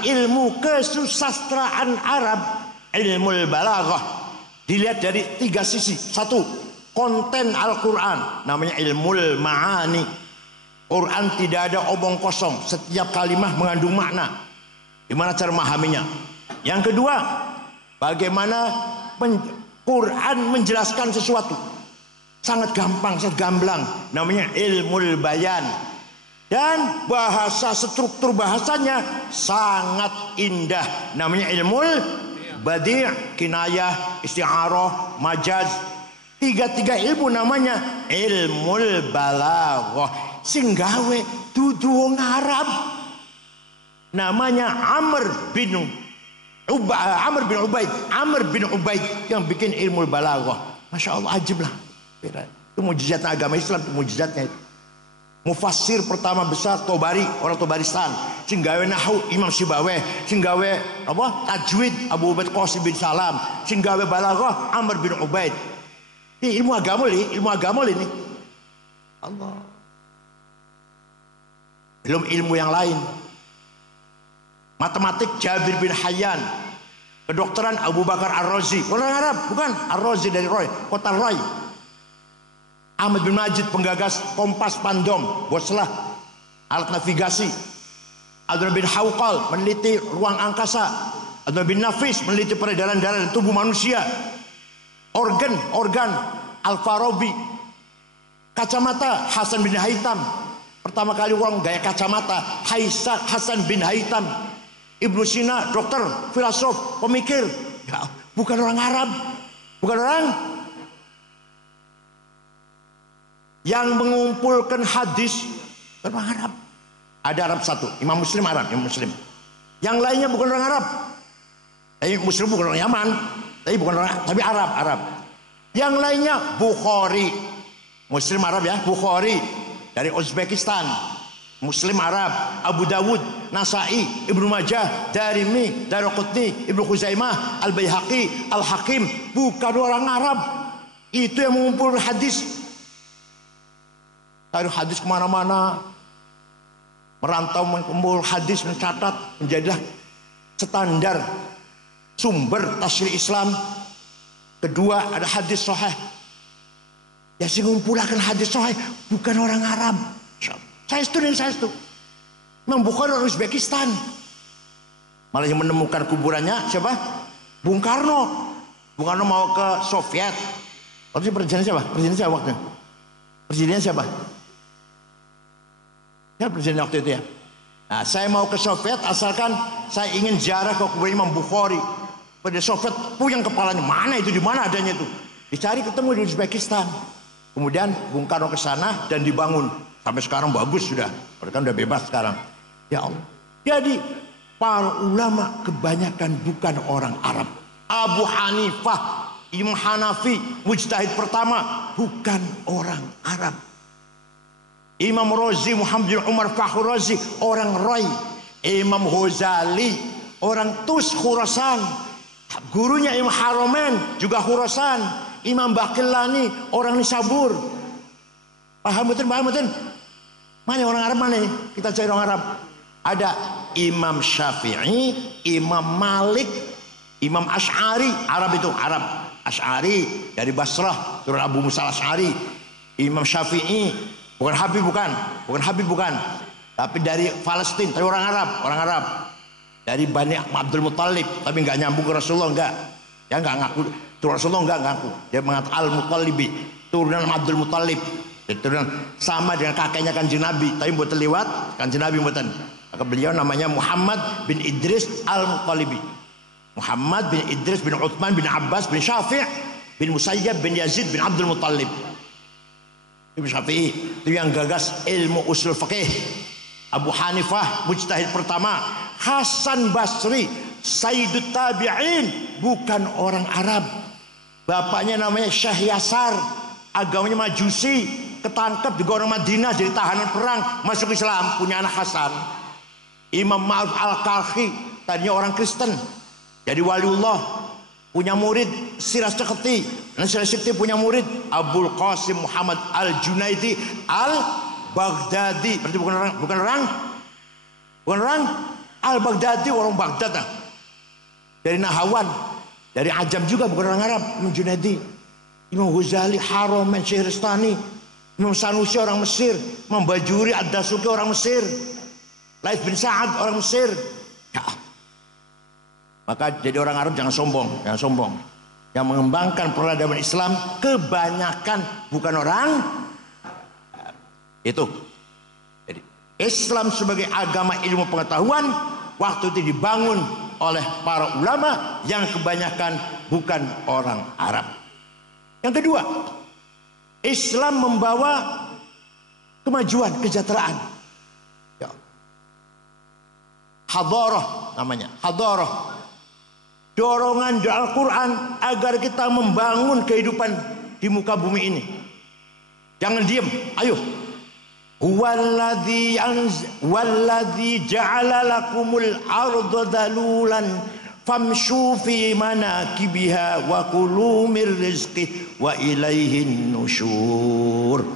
ilmu kesusastraan Arab, ilmu balaghah, dilihat dari 3 sisi. 1, konten Al-Quran, namanya ilmu ma'ani. Quran tidak ada omong kosong, setiap kalimah mengandung makna. Gimana cara memahaminya? Yang kedua, bagaimana Quran menjelaskan sesuatu, sangat gampang, sangat gamblang, namanya ilmu bayan. Dan bahasa, struktur bahasanya sangat indah, namanya ilmu badi', kinayah, isti'arah, majaz. 3 ilmu namanya ilmu balaghah. Sing gawe dudu wong Arab, namanya Amr bin Ubaid yang bikin ilmu balaghah. Masya Allah, ajib lah. Itu mujizat agama Islam, itu mujizatnya itu. Mufassir pertama besar Tobari, orang Tobaristan. Sing gawe nahwu Imam Sibaweh, sing gawe apa? Tajwid Abu Ubaid Qasim bin Salam, sing gawe balaghah Amr bin Ubaid. Ini ilmu agama ini. Allah. Belum ilmu yang lain. Matematik Jabir bin Hayyan, kedokteran Abu Bakar Ar-Razi, orang Arab, bukan Ar-Razi dari Roy, kota Roy. Ahmad bin Majid, penggagas kompas pandom, boslah alat navigasi. Adnan bin Hawqal meneliti ruang angkasa. Adnan bin Nafis meneliti peredaran darah tubuh manusia. Organ Al-Farabi. Kacamata Hasan bin Haytham, pertama kali orang gaya kacamata Hasan bin Haytham. Ibnu Sina, dokter, filosof, pemikir, ya, bukan orang Arab, bukan orang yang mengumpulkan hadis, orang Arab. Ada Arab satu, Imam Muslim Arab, Imam Muslim. Yang lainnya bukan orang Arab. Muslim bukan orang Yaman, tapi Arab. Yang lainnya Bukhari, Muslim Arab ya, Bukhari dari Uzbekistan, Muslim Arab, Abu Dawud, Nasai, Ibnu Majah, Darimi, Daraqutni, Ibnu Khuzaimah, Al-Baihaqi, Al-Hakim, bukan orang Arab. Itu yang mengumpulkan hadis. Taruh hadis kemana-mana, merantau mengumpul hadis, mencatat, menjadilah standar sumber tafsir Islam. Kedua, ada hadis sahih. Ya, sing ngumpulkan hadis sahih bukan orang Arab. Saya itu. Imam Bukhari orang Uzbekistan. Malah yang menemukan kuburannya siapa? Bung Karno. Bung Karno mau ke Soviet. Waktu presiden siapa? Presidennya siapa? Ya, presiden waktu itu ya. Nah, saya mau ke Soviet asalkan saya ingin ziarah ke kubur Imam Bukhari. Pada Soviet puyeng kepalanya, mana itu, di mana adanya itu? Dicari ketemu di Uzbekistan. Kemudian Bung Karno ke sana dan dibangun. Sampai sekarang bagus sudah. Mereka udah bebas sekarang. Ya Allah. Jadi para ulama kebanyakan bukan orang Arab. Abu Hanifah, Imam Hanafi, mujtahid pertama, bukan orang Arab. Imam Razi, Muhammad bin Umar Fakhr Razi, orang Roy. Imam Ghazali, orang Tus Khurasan. Gurunya Imam Haromen, juga Khurasan. Imam Baqillani, orang Nisabur. Paham betul? Mana orang Arab mana? Kita cari orang Arab. Ada Imam Syafi'i, Imam Malik, Imam Asy'ari. Arab itu Arab. Asy'ari dari Basrah, turun Abu Musa Asy'ari. Imam Syafi'i, bukan Habib bukan. Tapi dari Palestina, tapi orang Arab. Dari Bani Abdul Muttalib, tapi nggak nyambung ke Rasulullah, enggak. Ya nggak ngaku. Rasulullah enggak ngaku. Dia mengatakan Al-Muttalibi, turunan Abdul Muttalib. Turunan sama dengan kakeknya Kanjeng Nabi, tapi buat terliwat Kanjeng Nabi buatan. Maka beliau namanya Muhammad bin Idris Al-Muttalibi. Muhammad bin Idris bin Uthman bin Abbas bin Syafi' bin Musayyab bin Yazid bin Abdul Muttalib. Ibnu Syafi'i itu yang gagas ilmu usul fikih. Abu Hanifah mujtahid pertama. Hasan Basri Sayyidut Tabi'in, bukan orang Arab. Bapaknya namanya Syekh Yasar, agamanya Majusi, ketangkep juga orang Madinah jadi tahanan perang, masuk Islam, punya anak Hasan. Imam Ma'ruf Al-Karhi, tadinya orang Kristen, jadi waliullah, punya murid Siras Ceketi. Dan Siras Ceketi punya murid Abul Qasim Muhammad Al-Junaidi Al-Baghdadi, berarti bukan orang Al-Baghdadi, orang Baghdad. Dari Nahawan, dari Ajam juga, bukan orang Arab. Imam Junaidi, Imam Ghazali, Haromen, Syihristani, Imam Sanusi orang Mesir, Imam Bajuri Ad-Dasuki orang Mesir, Laith bin Sa'ad orang Mesir. Ya. Maka jadi orang Arab jangan sombong. Yang mengembangkan peradaban Islam kebanyakan bukan orang itu. Jadi Islam sebagai agama ilmu pengetahuan waktu itu dibangun oleh para ulama yang kebanyakan bukan orang Arab. Yang kedua, Islam membawa kemajuan, kesejahteraan. Ya. Hadarah namanya, hadarah. Dorongan di Al-Quran agar kita membangun kehidupan di muka bumi ini. Jangan diem, ayo. Walladzi ja'ala lakumul arda dalulan famshu fi manakibiha wa kulu mir rizqi wa ilaihin nusyur.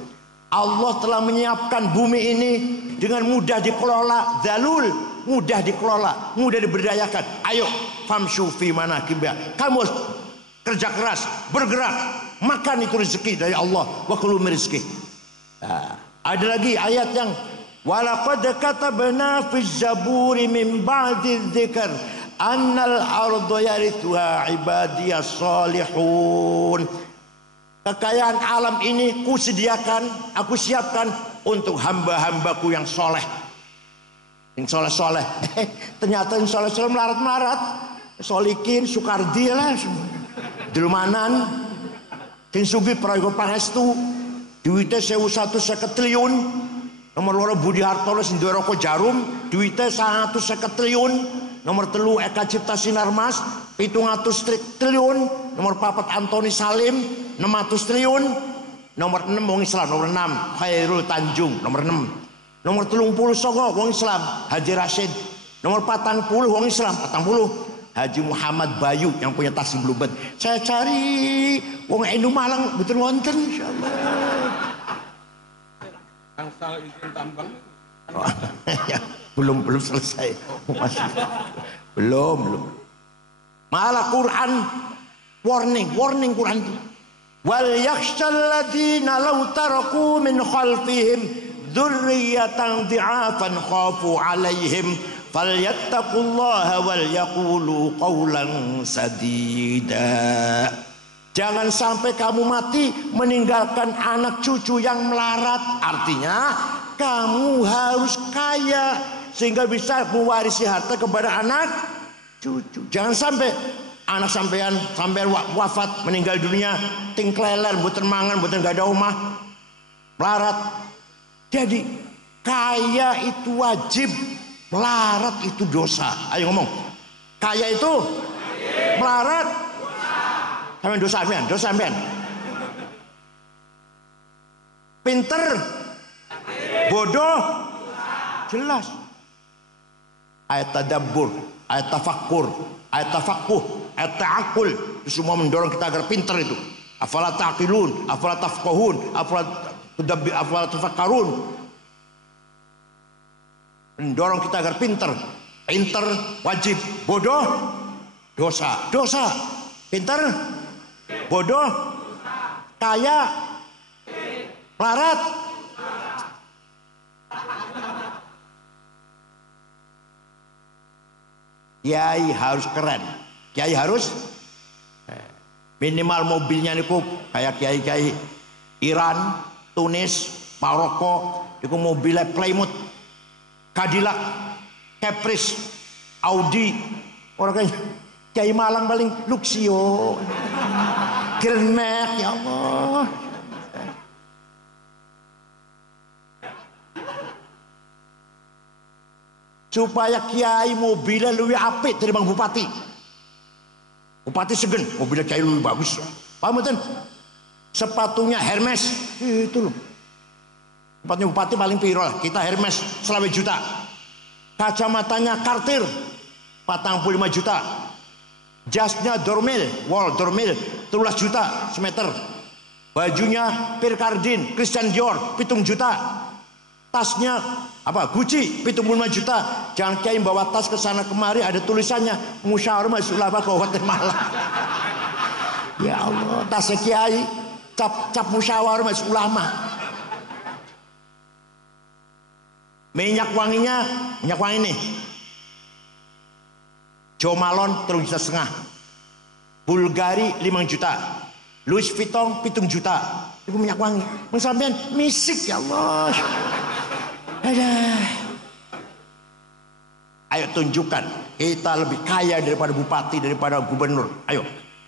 Allah telah menyiapkan bumi ini dengan mudah dikelola, dalul, mudah dikelola, mudah diberdayakan. Ayo, famshu fi manakibiha. Kamu kerja keras, bergerak, makan itu rezeki dari Allah. Wa kulu mir rizqi. Ada lagi ayat yang walaqad katabna fi zaburi min ba'di dzikr annal arda yarithuha ibadiyas salihun. Kekayaan alam ini kusediakan, aku siapkan untuk hamba-hambaku yang soleh. Yang soleh-soleh. Ternyata yang soleh-soleh melarat-melarat. Solikin, Sukardi lah. Delmanan. Yang sugi prayoga pangestu. Duitnya 150 triliun. Nomor loro Budi Hartono sing duwe rokok Jarum, duitnya 150 triliun. Nomor telu Eka Cipta Sinarmas 700 triliun. Nomor papat Antoni Salim 600 triliun. Nomor 6 wong Islam, nomor 6 Khairul Tanjung, nomor 6. Nomor 30 Songo wong Islam Haji Rashid. Nomor 40 wong Islam 40 Haji Muhammad Bayu yang punya taksi Bluebird. Saya cari wong Enu Malang betul wonten insyaallah. Angsal izin tambang. Oh, ya, belum selesai. Belum. Malah Quran warning Quran itu. Wal yakhshal ladzina law taraku min khalfihim dzurriyyatan dhi'afan khafu 'alaihim falyattaqullaha wal yaqulu qawlan sadida. Jangan sampai kamu mati meninggalkan anak cucu yang melarat. Artinya kamu harus kaya sehingga bisa mewarisi harta kepada anak cucu. Jangan sampai anak sampean wafat meninggal dunia tingkleler mboten mangan mboten gak ada omah melarat. Jadi kaya itu wajib, melarat itu dosa. Ayo ngomong. Kaya itu melarat sampean dosa sampean. Pinter bodoh jelas. Ayat tadabbur, ayat tafakkur, ayat tafakuh, ayat ta'akul itu semua mendorong kita agar pinter itu. Afala taqilun, afala tafqahun, afala tafakkarun. Mendorong kita agar pinter. Pinter wajib, bodoh dosa. Pinter bodoh kaya melarat. Kiai harus keren. Kiai harus minimal mobilnya niku kayak kiai-kiai Iran, Tunis, Maroko, niku mobilnya Plymouth, Cadillac, Caprice, Audi. Orang kayak Kiai Malang paling Luxio, Grand Max, ya Allah. Supaya kiai mobilnya lebih apik dari bang bupati. Bupati segen, mobilnya kiai lebih bagus. Paham betul? Sepatunya Hermes, itu loh. Sepatunya bupati paling piro lah. Kita Hermes 20 juta. Kacamatanya Cartier 45 juta. Jasnya Dormil, wall Dormil 13 juta semeter. Bajunya Pierre Cardin, Christian Dior 7 juta. tasnya apa? Gucci 75 juta. Jangan kiai bawa tas ke sana kemari ada tulisannya musyawarah majelis ulama Kabupaten Malang. Ya Allah, tasnya kiai cap musyawarah majelis ulama. Minyak wanginya, minyak wangi nih. Jo Malone 3,5 juta. Bulgari 5 juta. Louis Vuitton 7 juta. Itu minyak wangi. Sampean misik ya Allah. Ayo tunjukkan kita lebih kaya daripada bupati, daripada gubernur. Ayo.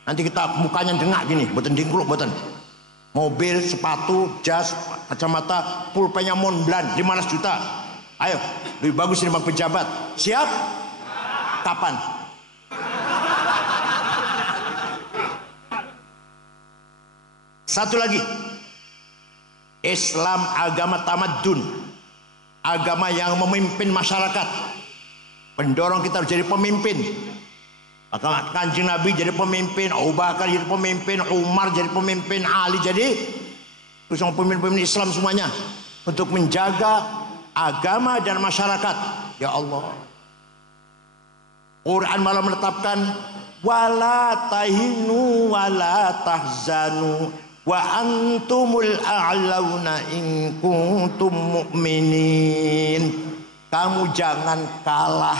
Nanti kita mukanya dengak gini, boten dingkluk boten. Mobil, sepatu, jas, kacamata, pulpennya Montblanc 15 juta. Ayo, lebih bagus dari pejabat. Siap? Kapan? Satu lagi, Islam agama tamadun, agama yang memimpin masyarakat, pendorong kita jadi pemimpin. Maka Kanjeng Nabi jadi pemimpin, Abu Bakar jadi pemimpin, Umar jadi pemimpin, Ali jadi pemimpin Islam semuanya untuk menjaga agama dan masyarakat. Ya Allah, Quran malah menetapkan wala tahinu wala tahzanu wa antumul a'launa in kuntum mu'minin. Kamu jangan kalah,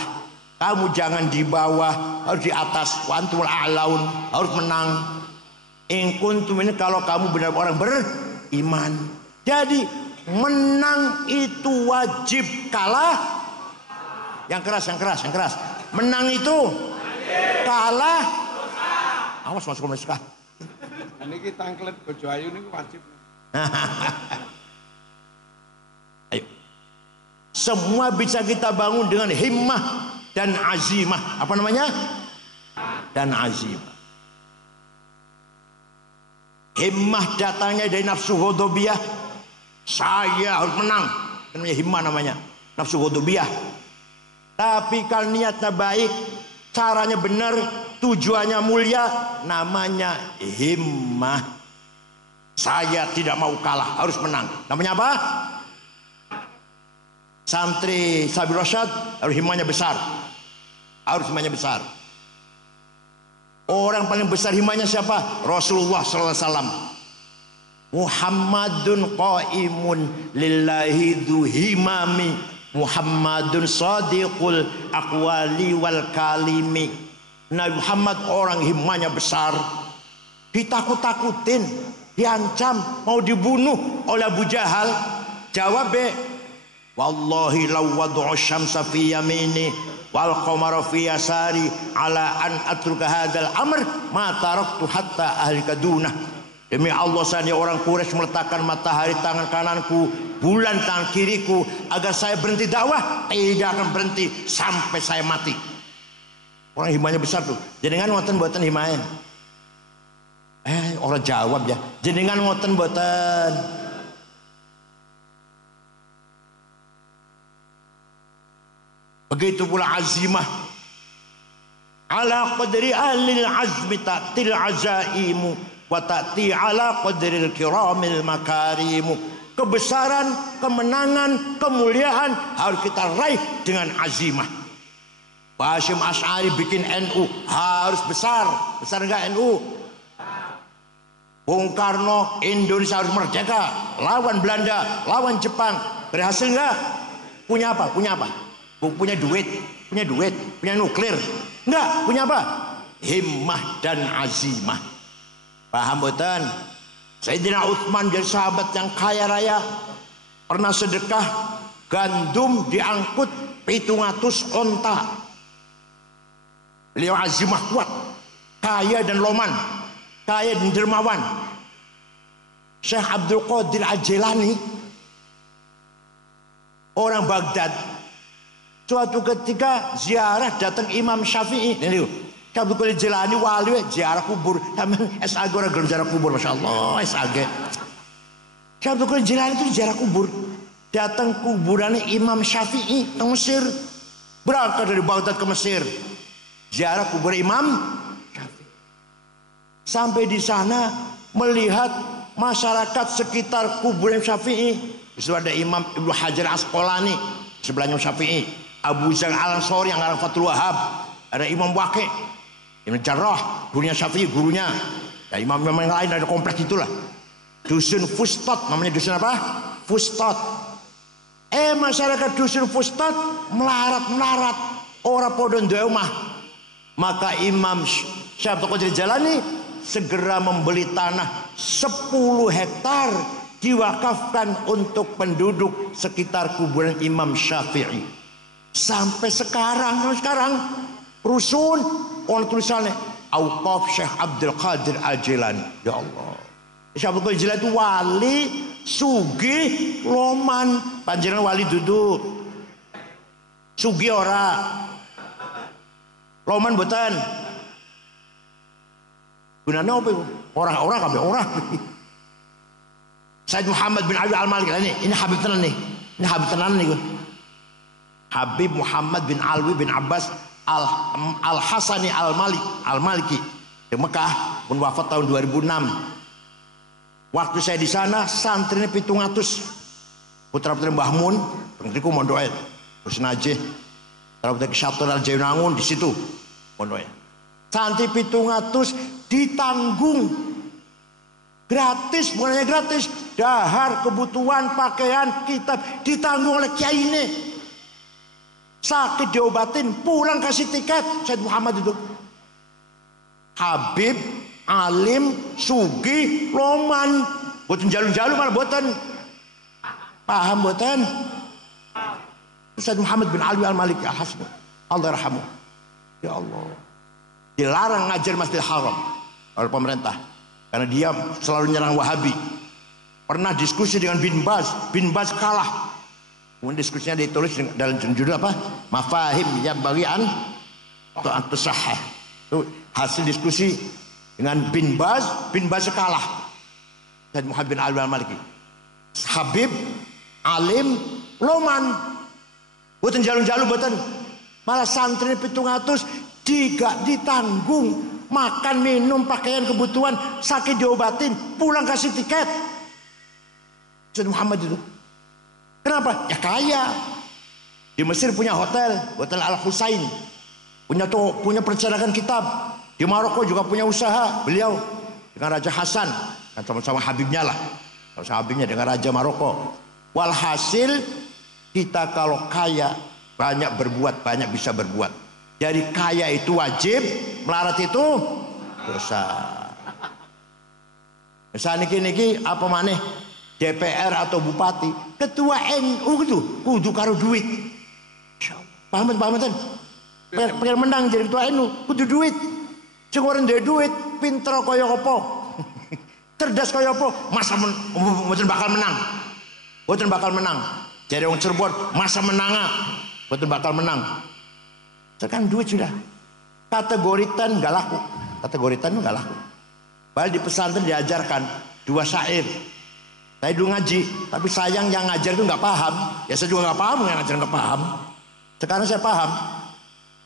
kamu jangan di bawah, harus di atas. Wa antumul a'laun, harus menang. In kuntum ini kalau kamu benar orang beriman. Jadi menang itu wajib, kalah yang keras, yang keras, yang keras. Menang itu kalah. Awas masuk ke Mekah. Ini tangklet bojo ayu ini wajib. Ayo. Semua bisa kita bangun dengan himmah dan azimah. Apa namanya? Dan azimah. Himmah datangnya dari nafsu ghadabiyah. Saya harus menang. Namanya himmah namanya. Nafsu ghadabiyah. Tapi kalau niatnya baik, caranya benar, tujuannya mulia, namanya himmah. Saya tidak mau kalah, harus menang. Namanya apa? Santri Sabil Rasyad harus himmahnya besar. Harus himmahnya besar. Orang paling besar himmahnya siapa? Rasulullah SAW. Muhammadun qaimun lillahi dhu himami, Muhammadun sadiqul aqwali wal kalimi. Nabi Muhammad orang himmahnya besar, ditakut-takutin, diancam, mau dibunuh oleh Abu Jahal. Jawab wallahi law wad'u syamsa fi yamini wal qamara fi yasari ala an atruka hadzal amr ma taraktu hatta ahlika dunah. Demi Allah, saya orang Quraisy meletakkan matahari tangan kananku, bulan tangan kiriku, agar saya berhenti dakwah, tidak akan berhenti sampai saya mati. Orang himmahnya besar tuh. Jenengan ngoten mboten himmahnya? Orang jawab ya. Jenengan ngoten mboten? Begitu pula azimah. Ala qadri ahlil azmi ta'til azaimu wa ta'ti ala qadril kiramil makarimu. Kebesaran, kemenangan, kemuliaan harus kita raih dengan azimah. Hasyim Asy'ari bikin NU harus besar. Besar enggak NU? Bung Karno, Indonesia harus merdeka, lawan Belanda, lawan Jepang. Berhasil enggak? Punya apa? Punya apa? Punya duit, punya duit, punya nuklir. Enggak, punya apa? Himmah dan azimah. Paham betul? Sayyidina Utsman jadi sahabat yang kaya raya, pernah sedekah gandum diangkut 700 onta. Beliau azimah kuat, kaya dan loman, kaya dan dermawan. Syekh Abdul Qadir Al-Jilani, orang Baghdad, suatu ketika ziarah datang Imam Syafi'i. Ini Syekh Abdul Qadir Al-Jilani wali ziarah kubur. SAG orang gelem ziarah kubur, Masya Allah. SAG Syekh Abdul Qadir Al-Jilani itu ziarah kubur. Datang kuburannya Imam Syafi'i ke Mesir. Berangkat dari Baghdad ke Mesir, ziarah kubur Imam Syafi'i. Sampai di sana melihat masyarakat sekitar kuburan Syafi'i Di situ ada Imam Ibnu Hajar Asqalani, sebelahnya Syafi'i. Abu Zar Al-Ansori yang ngarang Fathul Wahhab. Ada Imam Waqi', Ibnu Jarrah, gurunya Syafi'i, gurunya. Ya, imam-imam yang lain ada kompleks itulah. Dusun Fustat, namanya dusun apa? Fustat. Masyarakat dusun Fustat melarat, ora podo nduwe omah. Maka Imam Syekh Abdul Qadir Jalani segera membeli tanah 10 hektar diwakafkan untuk penduduk sekitar kuburan Imam Syafi'i. Sampai sekarang rusun on tulisannya Auqaf Syekh Abdul Qadir Al-Jilani. Ya Allah, Syekh Abdul Qadir Jilani itu wali sugih loman. Panjenengan wali duduk sugih ora loman boten gunanya apa itu? Orang-orang kabeh ora. Said Muhammad bin Ali Al-Maliki ini Habib tenan nih. Ini Habib tenan nih. Habib Muhammad bin Alwi bin Abbas Al-Hasani Al-Maliki di Mekah, pun wafat tahun 2006. Waktu saya di sana santrinya 700 putra-putri Mbah Mun, pentingku mondoke terus najih putra-putri Syatul Al-Jainangun di situ mondoke. Santri 700 ditanggung gratis, bukan hanya gratis, dahar, kebutuhan, pakaian, kitab ditanggung oleh kiai ini. Sakit diobatin, pulang kasih tiket. Said Muhammad itu Habib, alim, sugi, loman, boten jalu-jalu malah boten. Paham boten? Said Muhammad bin Ali Al-Maliki Al-Hasni, Allah yarhamu. Ya Allah, dilarang ngajar Masjidil Haram oleh pemerintah karena dia selalu nyerang Wahabi. Pernah diskusi dengan Bin Baz kalah. Kemudian diskusinya ditulis dalam judul apa? Mafahim yang bagian atau antusahah. Itu hasil diskusi dengan Bin Baz kalah. Said Muhammad bin Ali Al-Maliki. Habib, alim, loman. Boten jalu-jalu boten. Malah santri 700 tidak ditanggung. Makan, minum, pakaian, kebutuhan, sakit diobatin, pulang kasih tiket. Said Muhammad itu. Kenapa? Ya kaya. Di Mesir punya hotel Al-Husain. Punya percetakan kitab. Di Maroko juga punya usaha. Beliau dengan Raja Hasan, kan sama-sama Habibnya lah. Sama-sama Habibnya dengan Raja Maroko. Walhasil kita kalau kaya banyak berbuat, banyak bisa berbuat. Jadi kaya itu wajib, melarat itu dosa. Misalnya niki apa maneh DPR atau bupati, ketua NU itu kudu karo duit. Paham kan? Pengen menang jadi ketua NU kudu duit. Sing ora ndek duit, pinter kaya apa? Cerdas kaya apa? Masa mboten bakal menang. Mboten bakal menang. Jadi wong Cirebon masa menanga, mboten bakal menang. Sekarang duit sudah. Kategoritan enggak laku. Kategoritan enggak laku. Padahal di pesantren diajarkan 2 syair. Saya dulu ngaji, tapi sayang yang ngajar itu nggak paham. Ya saya juga nggak paham, yang ngajar nggak paham. Sekarang saya paham.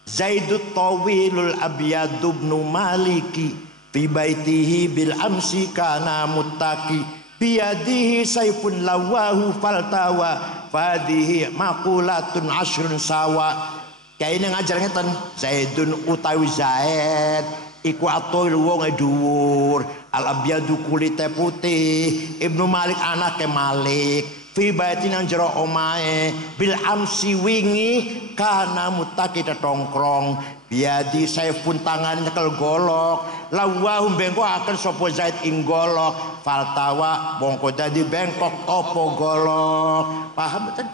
Zaidut tawilul abiyadu ibnu maliki fi baitihi bil amsi kana muttaqi biyadihi saifun lawahu faltawa fadihi maqulatun ashrun sawa. Kayak ini ngajar ngeten, Zaidun utawi Zaid iku atul wong dhuwur, al-abyadu kulite putih, Ibnu Malik anake Malik, fi baitin nang jero omahe, bil amsi wingi kana mutaki tetongkrong, biadi saifun tangan nyekel golok, lawahum bengkok akan sapa Zaid ing golok, faltawa bongko dadi bengkok opo golok. Paham betul?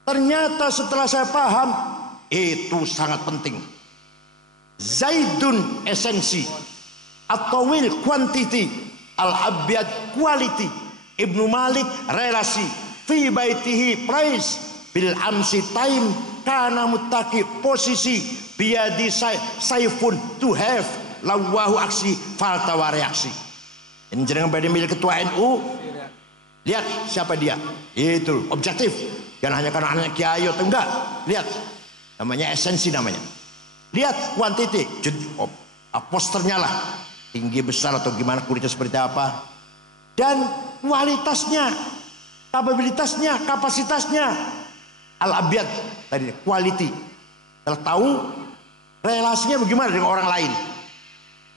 Ternyata setelah saya paham itu sangat penting. Zaidun esensi, at-tawil quantity, al-abyad quality, Ibnu Malik relasi, fi baitihi price, bil amsi time, kana muttaqi posisi, biadi saifun to have, lawahu aksi, faltawa reaksi. Ini jenengan pada milik ketua NU. Lihat siapa dia. Itu objektif. Jangan hanya karena anak kiai atau enggak. Lihat. Namanya esensi namanya. Lihat kuantiti, posternya lah, tinggi besar atau gimana, kulitnya seperti apa. dan kualitasnya, kapabilitasnya, kapasitasnya. Al-Abyad tadi, quality. Telah tahu relasinya bagaimana dengan orang lain.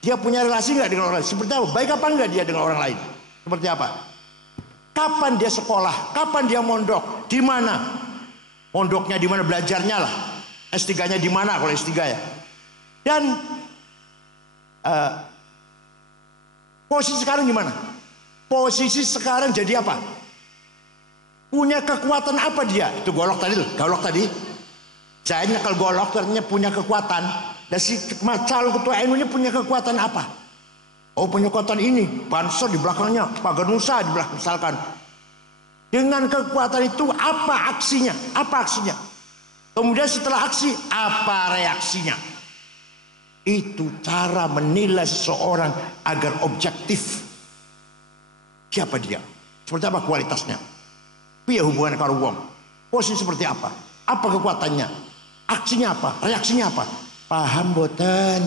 Dia punya relasi nggak dengan orang lain? Seperti apa? Baik apa enggak dia dengan orang lain? Seperti apa? Kapan dia sekolah? Kapan dia mondok? Di mana? Mondoknya di mana? Belajarnya lah. S3-nya di mana kalau S3 ya? Dan posisi sekarang gimana? Posisi sekarang jadi apa? Punya kekuatan apa dia? Itu golok tadi tuh, golok tadi. Saya kalau golok ternyata punya kekuatan. Dan si calon ketua NU nya punya kekuatan apa? Oh, punya kekuatan ini, Banser di belakangnya, Pagar Nusa di belakang misalkan. Dengan kekuatan itu apa aksinya? Apa aksinya? Kemudian setelah aksi, apa reaksinya? Itu cara menilai seseorang agar objektif. Siapa dia? Seperti apa kualitasnya? Piye hubungan karo wong? Posisi seperti apa? Apa kekuatannya? Aksinya apa? Reaksinya apa? Paham boten?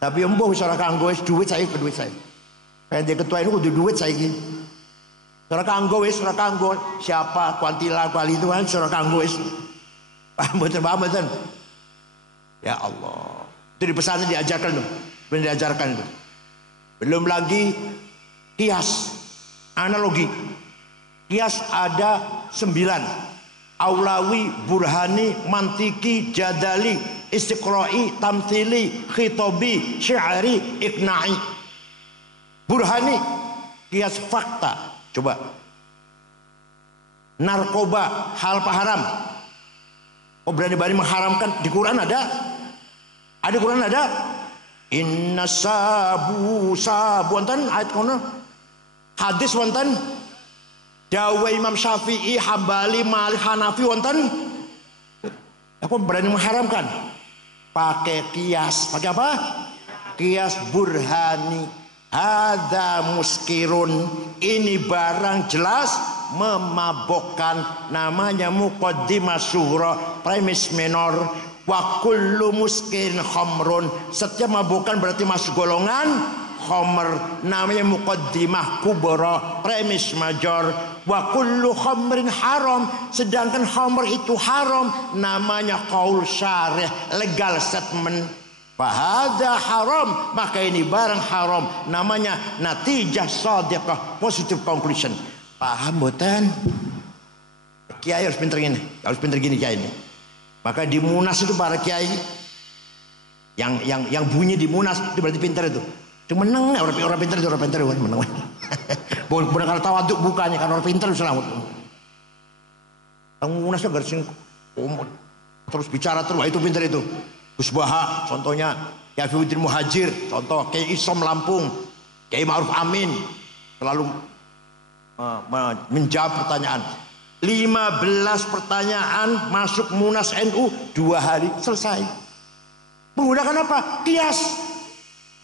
Tapi embuh wis ora kanggo wis duit saya ke duit saya. Kayak ketua ini kudu duit saya iki. Ora kanggo wis ora kanggo siapa kuantila kuali itu kan ora kanggo wis. Paham boten? Paham boten? Ya Allah. Itu di pesantren diajarkan tuh. Benar diajarkan itu. Belum lagi kias, analogi. Kias ada 9. Aulawi, burhani, mantiki, jadali, istiqra'i, tamthili, khitobi, syi'ari, iqna'i. Burhani, kias fakta. Coba. Narkoba, hal haram. Oh, berani-berani mengharamkan. Di Quran ada? Ada Quran ada? Inna sabu wonten ayat kono. Hadis wonten. Dawe Imam Syafi'i, Hambali, Malik, Hanafi wonten. Aku berani mengharamkan. Pakai kias. Pakai apa? Kias burhani. Ada muskirun. Ini barang jelas memabokkan. Namanya muqaddimah sughra, premis minor. Wa kullu muskirin khamrun. Setiap mabukkan berarti masuk golongan khamr. Namanya muqaddimah kubra, premis major. Wa kullu khamrin haram. Sedangkan khamr itu haram. Namanya qaul syarih, legal statement. Fahada haram. Maka ini barang haram. Namanya natijah shadiqah, positive conclusion. Paham boten? Kiai harus pinter gini. Harus pinter gini kiai ini. Maka di Munas itu para kiai yang bunyi di Munas itu berarti pintar itu. Cuma menang orang pintar itu orang pintar itu menang. Bukan kalau tawaduk bukannya kan orang pintar selamat. Yang Munas itu garis terus bicara terus itu pintar itu. Gus Baha contohnya, Kiai Fiuddin Muhajir contoh, Kiai Isom Lampung, Kiai Ma'ruf Amin selalu menjawab pertanyaan. 15 pertanyaan masuk Munas NU 2 hari selesai. Menggunakan apa? Kias.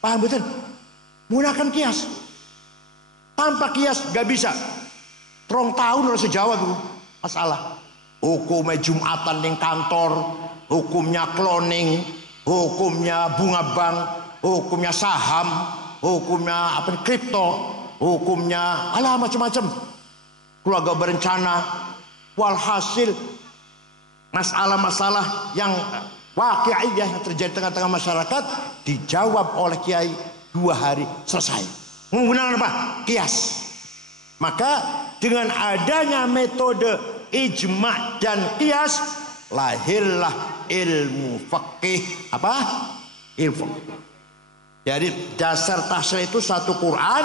Paham betul? Menggunakan kias. Tanpa kias gak bisa. 3 tahun harus jawab itu masalah. Hukumnya Jumatan di kantor, hukumnya cloning, hukumnya bunga bank, hukumnya saham, hukumnya apa kripto, hukumnya alah macam-macam. Keluarga berencana. Walhasil masalah-masalah yang waqi'iyah yang terjadi tengah-tengah masyarakat dijawab oleh kiai 2 hari selesai. Menggunakan apa? Kias. Maka dengan adanya metode ijma' dan kias lahirlah ilmu fikih. Apa? Ilmu. Jadi dasar tahsil itu 1 Quran,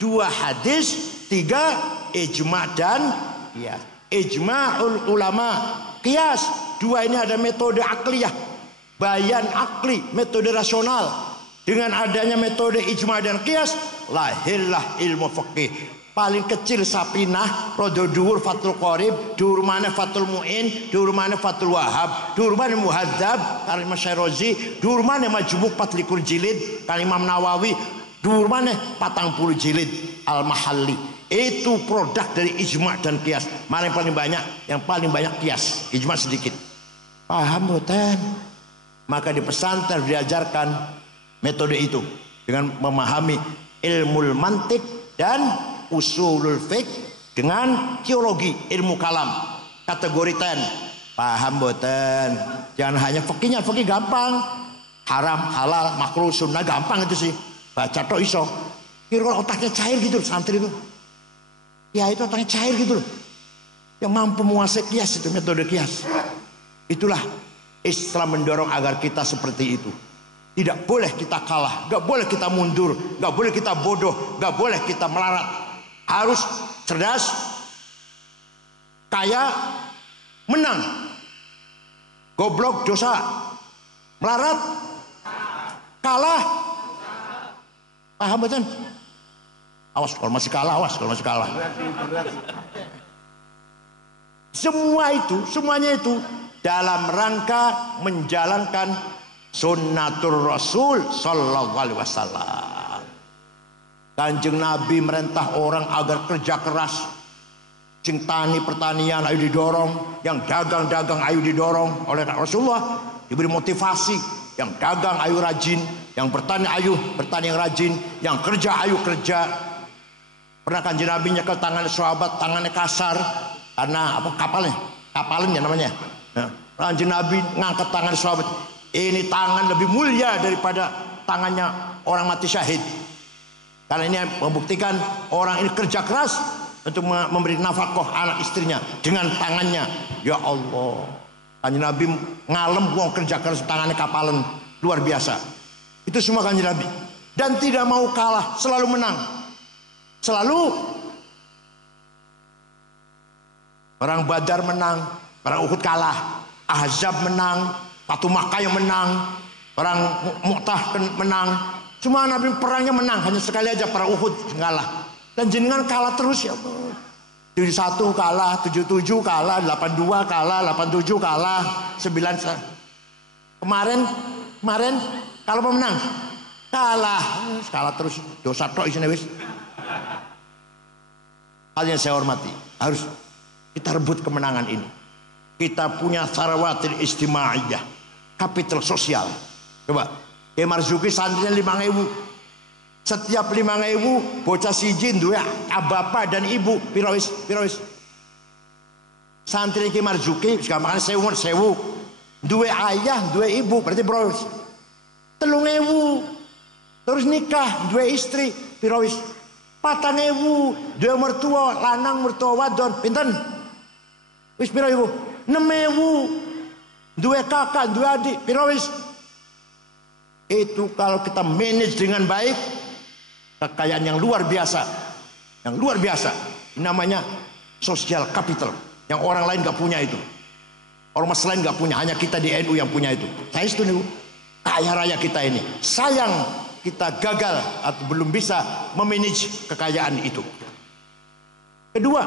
2 hadis, 3 ijma' dan kias. Ijma'ul ulama, kias. 2 ini ada metode akliyah, bayan akli, metode rasional. Dengan adanya metode ijma' dan kias lahirlah ilmu fikih. Paling kecil Sapinah, rodo dhuwur Fathul Qorib, dhuwur mana Fathul Mu'in, dhuwur mana Fathul Wahab, dhuwur mana Muhadzab karya Imam Syairozi, dhuwur mana Majmu' 24 jilid karya Imam Nawawi, dhuwur mana 40 jilid Al-Mahalli. Itu produk dari ijma' dan kias. Mana yang paling banyak? Yang paling banyak kias, ijma' sedikit. Paham boten? Maka di pesantren diajarkan metode itu dengan memahami ilmu mantik dan usulul fiqh dengan teologi ilmu kalam. Kategori 10. Paham boten? Jangan hanya fikihnya, fikih gampang. Haram, halal, makruh, sunnah gampang itu sih. Baca tok iso. Kira otaknya cair gitu santri itu. Ya itu otaknya cair gitu loh. Yang mampu menguasai kias itu, metode kias. Itulah Islam mendorong agar kita seperti itu. Tidak boleh kita kalah, gak boleh kita mundur, gak boleh kita bodoh, gak boleh kita melarat. Harus cerdas, kaya, menang. Goblok dosa, melarat, kalah. Paham betul? Awas kalau masih kalah, awas kalau masih kalah. Semuanya itu dalam rangka menjalankan sunnatur Rasul sallallahu alaihi wasallam. Kanjeng Nabi merintah orang agar kerja keras. Sing tani pertanian ayo didorong, yang dagang ayo didorong oleh Rasulullah, diberi motivasi. Yang dagang ayo rajin, yang bertani ayo bertani yang rajin, yang kerja ayo kerja. Pernah Kanjeng Nabi nyekel tangan sahabat, tangannya kasar karena apa kapalnya namanya. Nah, Kanjeng Nabi ngangkat tangan sahabat, ini tangan lebih mulia daripada tangannya orang mati syahid. Karena ini membuktikan orang ini kerja keras untuk memberi nafkah anak istrinya dengan tangannya. Ya Allah, Kanjeng Nabi ngalem wong kerja keras tangannya kapalan luar biasa. Itu semua Kanjeng Nabi. Dan tidak mau kalah, selalu menang. Selalu. Perang Badar menang, perang Uhud kalah, Ahzab menang, Fatu Makkah yang menang, perang Mu'tah menang. Cuma Nabi perangnya menang, hanya sekali aja perang Uhud kalah. Dan jenengan kalah terus ya Allah. 71 kalah, 77 kalah, 82 kalah, 87 kalah, 9 kemarin kalau pemenang kalah terus, dosa tok isine wis. Hal yang saya hormati, harus kita rebut kemenangan ini. Kita punya sarawatil istimaiyah, kapital sosial. Coba Kiai Marzuki santrinya 5.000. Setiap 5.000 bocah siji duwe bapak dan ibu pirawis. Santri Kiai Marzuki gampangane sewu. Duwe ayah, duwe ibu, berarti pirawis. 3.000. Terus nikah, duwe istri, pirawis. 4.000, duwe mertua lanang, mertua wadon, pinten? Wis pira ibu? 6.000. Duwe kakak, duwe adik, pirawis. Itu kalau kita manage dengan baik, kekayaan yang luar biasa. Ini namanya social capital yang orang lain gak punya itu. Ormas lain gak punya, hanya kita di NU yang punya itu. Saya setuju, kaya raya kita ini. Sayang kita gagal atau belum bisa memanage kekayaan itu. Kedua,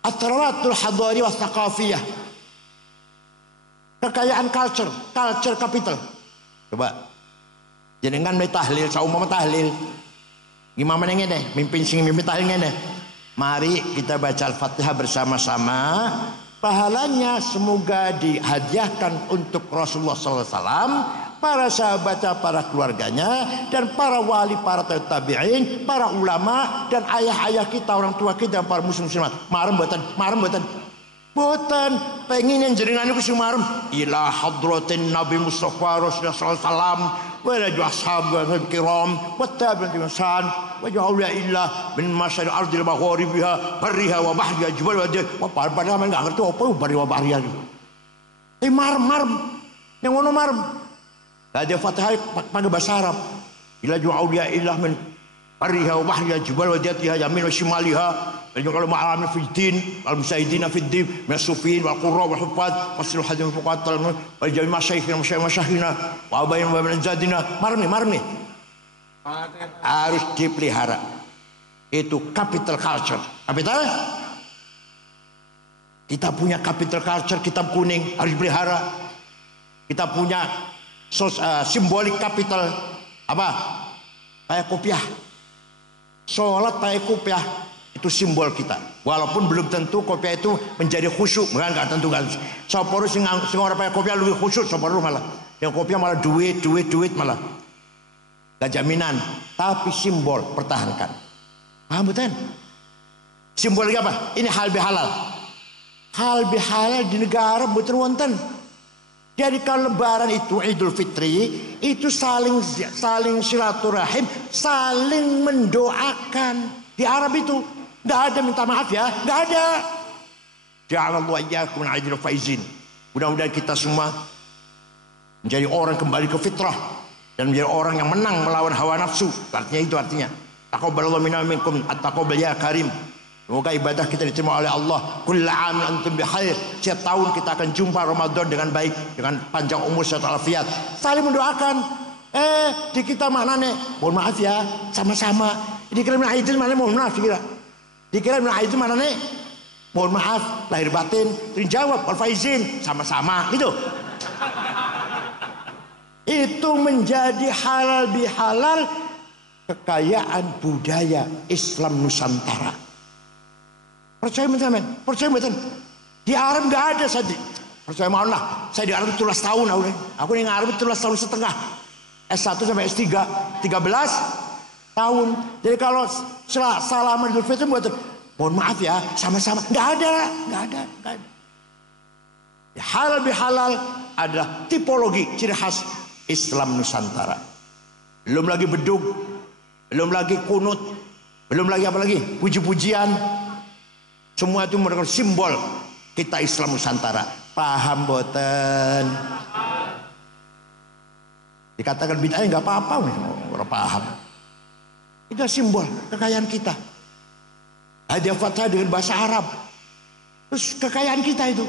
at-tarawatul hadari wa thaqafiyah. Kekayaan culture capital. Coba jenengan tahlil, saumama tahlil. Gimana ngene, mimpin tahlil ngene. Mari kita baca Al-Fatihah bersama-sama. Pahalanya semoga dihadiahkan untuk Rasulullah SAW, para sahabatnya, para keluarganya, dan para wali, para tabi'in, para ulama, dan ayah-ayah kita, orang tua kita, dan para muslimat. Marem boten pengen yang jenengan niku sing marem ila hadratin Nabi Mustafa Rasulullah sallallahu alaihi wasallam wa ila ashabil kiram wa tabi'in ihsan wa ja'ala illa min masyal ardil magharibiha barriha wa bahriha jibal wa padahal men enggak ngerti apa bari wa bahriha itu. Marem yang ngono marem. Ada Fatihah pakai bahasa Arab. Ila ja'ala illa min barriha wa bahriha jibal wa jatiha yamin wa shimaliha. Kalau ma'alamin fiddin, al-musayidina fiddin, minasufin, wal-qurra, wal-hufad, wasil hadim fuqatal, wal-jami masyayikhina, wa abayin wa minazadina, marmi. Harus dipelihara. Itu capital culture. Capital? Kita punya capital culture, kitab kuning, harus dipelihara. Kita punya simbolik capital, apa? Kayak kopiah. Sholat kayak kopiah. Itu simbol kita. Walaupun belum tentu kopiah itu menjadi khusyuk, enggak tentu kan. Soporo sing ora pakai kopiah lebih khusyuk soporo malah. Yang kopiah malah duit malah. Gak jaminan, tapi simbol pertahankan. Paham betul? Simbolik apa? Ini hal bihalal. Hal bihalal di negara betul wonten. Jadi kalau lebaran itu Idul Fitri itu saling silaturahim, saling mendoakan. Di Arab itu nggak ada minta maaf ya, nggak ada. Ja'alallahu iyyakum min ajril faizin. Mudah-mudahan kita semua menjadi orang kembali ke fitrah dan menjadi orang yang menang melawan hawa nafsu. Artinya itu artinya. Taqabbalallahu minna minkum at-taqabbal ya karim. Semoga ibadah kita diterima oleh Allah. Kullu 'amin antum bikhair. Setiap tahun kita akan jumpa Ramadan dengan baik, dengan panjang umur serta afiat. Saling mendoakan. Di kita maknanya, mohon maaf ya, sama-sama. Dikira min aidil maknanya mohon maaf dikira. Dikira min aidil maknanya mohon maaf lahir batin. Dijawab wal faizin, sama-sama gitu. Itu menjadi halal bihalal kekayaan budaya Islam Nusantara. Percaya betul, percaya betul. Di Arab nggak ada saja. Percaya mohon lah. Saya di Arab 13 tahun, aku di Arab 13 tahun setengah. S1 sampai S3 13 tahun. Jadi kalau salaman Idul Fitri buat mohon maaf ya, sama-sama. Nggak ada. Halal bihalal adalah tipologi ciri khas Islam Nusantara. Belum lagi beduk, belum lagi kunut, belum lagi apa lagi? Puji-pujian. Semua itu merupakan simbol kita Islam Nusantara. Paham boten? Dikatakan bid'ah nggak apa-apa, orang paham. Itu simbol kekayaan kita. Hadiah Fatihah dengan bahasa Arab. Terus kekayaan kita itu.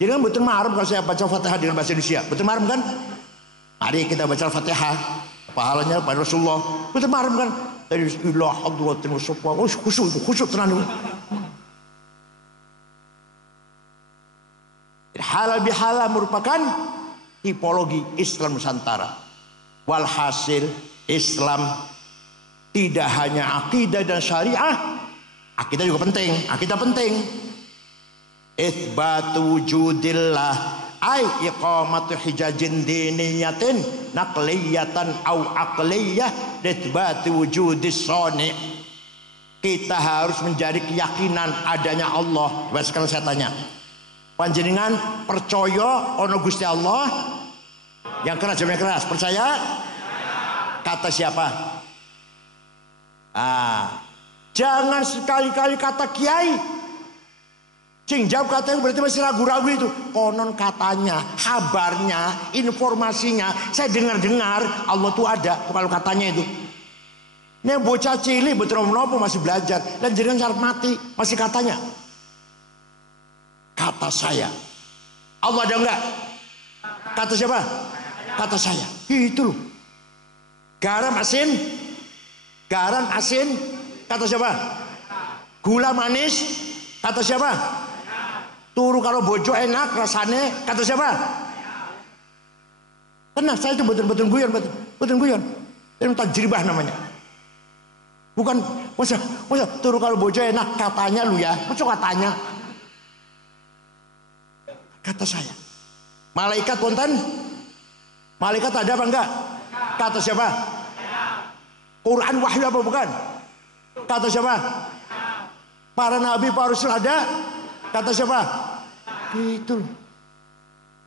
Jadi kan betul marem kalau saya baca Fatihah dengan bahasa Indonesia. Betul marem kan? Mari kita baca Fatihah. Pahalanya pada Rasulullah. Betul marem kan? Dari ilah Allah khusyuk tenang. Halal bihalal merupakan tipologi Islam Nusantara. Walhasil Islam tidak hanya akidah dan syariah, akidah juga penting. Akidah penting. Itsbatu wujudillah ay iqamatu hijajin diniyatin naqliyatan au aqliyah itsbatu wujudis sani. Kita harus menjadi keyakinan adanya Allah. Coba sekarang saya tanya, panjenengan percaya ono Gusti Allah? Yang keras jawabnya keras. Percaya? Kata siapa? Jangan sekali-kali kata kiai. Sing jawab kata itu berarti masih ragu-ragu itu. Konon katanya, kabarnya, informasinya, saya dengar-dengar Allah tuh ada. Kalau katanya itu. Ini bocah cilik betul nopo masih belajar dan jangan syarat mati masih katanya. Kata saya. Allah ada enggak? Kata siapa? Kata saya. Itu loh. Garam asin. Garam asin. Kata siapa? Gula manis. Kata siapa? Turu kalau bojo enak rasanya. Kata siapa? Tenang, saya itu betul-betul guyon. Betul guyon. Itu tajribah namanya. Bukan masa turu kalau bojo enak katanya lu ya. Masa katanya? Kata saya. Malaikat wonten? Malaikat ada apa enggak? Kata siapa? Quran wahyu apa bukan? Kata siapa? Para nabi, para rasul ada? Kata siapa? Gitu.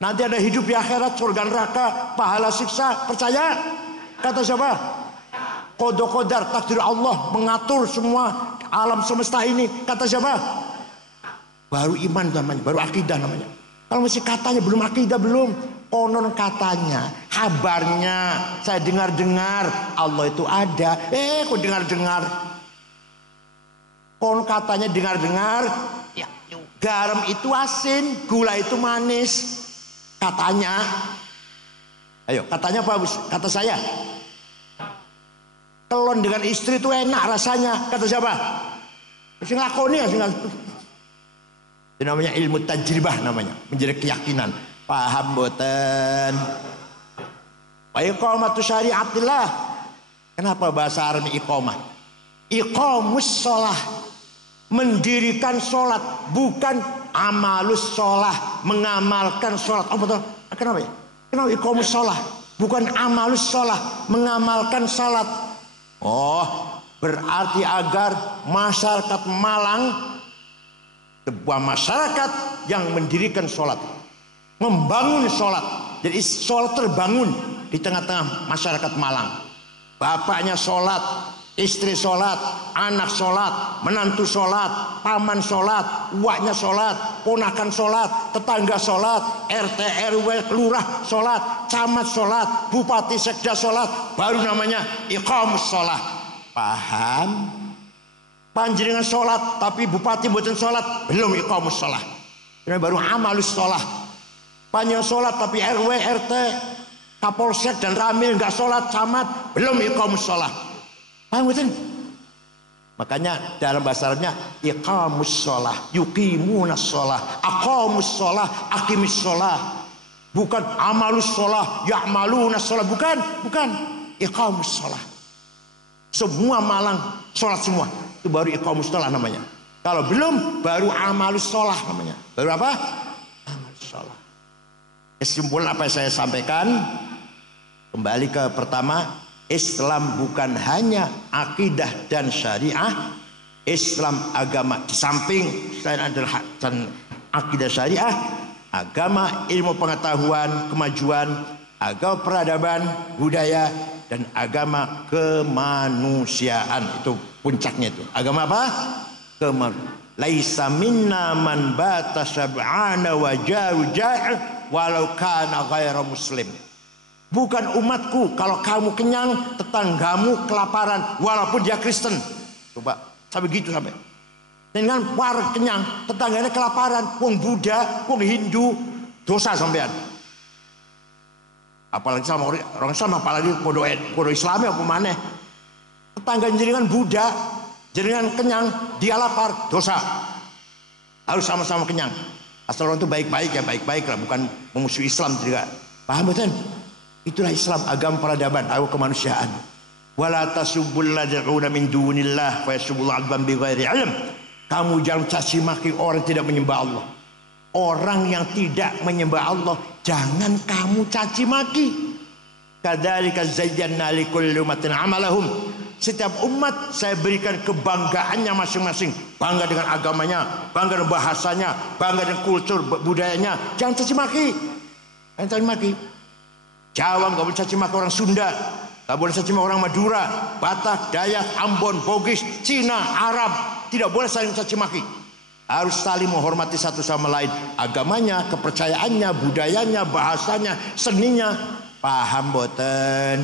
Nanti ada hidup di akhirat, surga neraka, pahala siksa, percaya? Kata siapa? Qada qadar, takdir Allah mengatur semua alam semesta ini. Kata siapa? Baru iman namanya, baru akidah namanya. Kalau masih katanya belum akidah belum, konon katanya, kabarnya, saya dengar-dengar Allah itu ada. Kok dengar-dengar? Konon katanya dengar-dengar, ya, garam itu asin, gula itu manis. Katanya, ayo katanya apa? Kata saya, telon dengan istri itu enak rasanya. Kata siapa? Sing lakoni ya, sing itu namanya ilmu tajribah namanya, menjadi keyakinan. Paham boten? Wa iqamatu syariatillah. Kenapa bahasa Arab iqamah? Iqamus shalah, mendirikan sholat, bukan amalus sholah, mengamalkan sholat. Oh betul. Kenapa ya? Kenapa iqamus shalah? Bukan amalus sholah, mengamalkan sholat. Oh, berarti agar masyarakat Malang, sebuah masyarakat yang mendirikan sholat, membangun sholat. Jadi sholat terbangun di tengah-tengah masyarakat Malang. Bapaknya sholat, istri sholat, anak sholat, menantu sholat, paman sholat, uaknya sholat, ponakan sholat, tetangga sholat, RT RW lurah sholat, camat sholat, bupati sekda sholat, baru namanya iqamus sholat. Paham? Panjenengan sholat tapi bupati mboten sholat, belum iqamus sholat. Ini baru amalus sholat. Panjenengan sholat tapi RW RT Kapolsek dan Ramil nggak sholat, camat belum iqamus sholat. Paham betul? Makanya dalam bahasa Arabnya iqamus sholah, yuqimunas sholah, aqamus sholah, aqimis sholah. Bukan amalus sholah, ya'malunas sholah. Bukan iqamus sholah. Semua Malang sholat semua, itu baru iqamus sholah namanya. Kalau belum, baru amalus sholah namanya. Baru apa? Amalus sholah. Kesimpulan apa yang saya sampaikan, kembali ke pertama, Islam bukan hanya akidah dan syariah. Islam agama di samping selain adalah dan akidah syariah, agama ilmu pengetahuan, kemajuan, agama peradaban, budaya, dan agama kemanusiaan. Itu puncaknya itu. Agama apa? Laisa minna man bata sab'ana wa jaru ja'i walau kana ghaira muslim. Bukan umatku kalau kamu kenyang, tetanggamu kelaparan walaupun dia Kristen. Coba sampai gitu sampai. Dengan war kenyang, tetangganya kelaparan, wong Buddha, wong Hindu, dosa sampean. Apalagi sama orang Islam, apalagi podo Islam apa maneh. Tetangga jenengan Buddha, jenengan kenyang, dia lapar, dosa. Harus sama-sama kenyang. Asal orang itu baik-baik ya baik-baik lah, bukan memusuhi Islam juga. Paham betul? Itulah Islam, agama peradaban, agama kemanusiaan. Wala tasubbul lad'una min dunillah fa yasubbul adban bighairi ilm. Kamu jangan caci maki orang tidak menyembah Allah. Orang yang tidak menyembah Allah jangan kamu caci maki. Kadzalika zayyana likulli ummatin amalahum. Setiap umat saya berikan kebanggaannya masing-masing. Bangga dengan agamanya, bangga dengan bahasanya, bangga dengan kultur budayanya. Jangan caci maki. Jangan caci maki. Jawa nggak boleh caci maki orang Sunda, nggak boleh caci maki orang Madura, Batak, Dayak, Ambon, Bugis, Cina, Arab, tidak boleh saling caci maki. Harus saling menghormati satu sama lain. Agamanya, kepercayaannya, budayanya, bahasanya, seninya. Paham boten?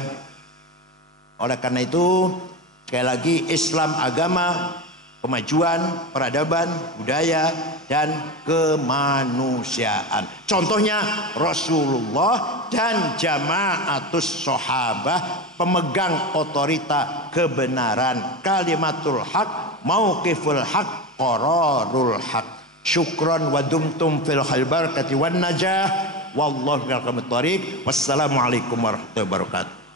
Oleh karena itu, sekali lagi Islam agama kemajuan, peradaban, budaya, dan kemanusiaan. Contohnya Rasulullah dan jamaatus sahabah, pemegang otorita kebenaran, kalimatul haq, mauqiful haq, qararul haq. Syukran wa dumtum fil khair barakati wan najah. Wallahu bil thariq. Wassalamualaikum warahmatullahi wabarakatuh.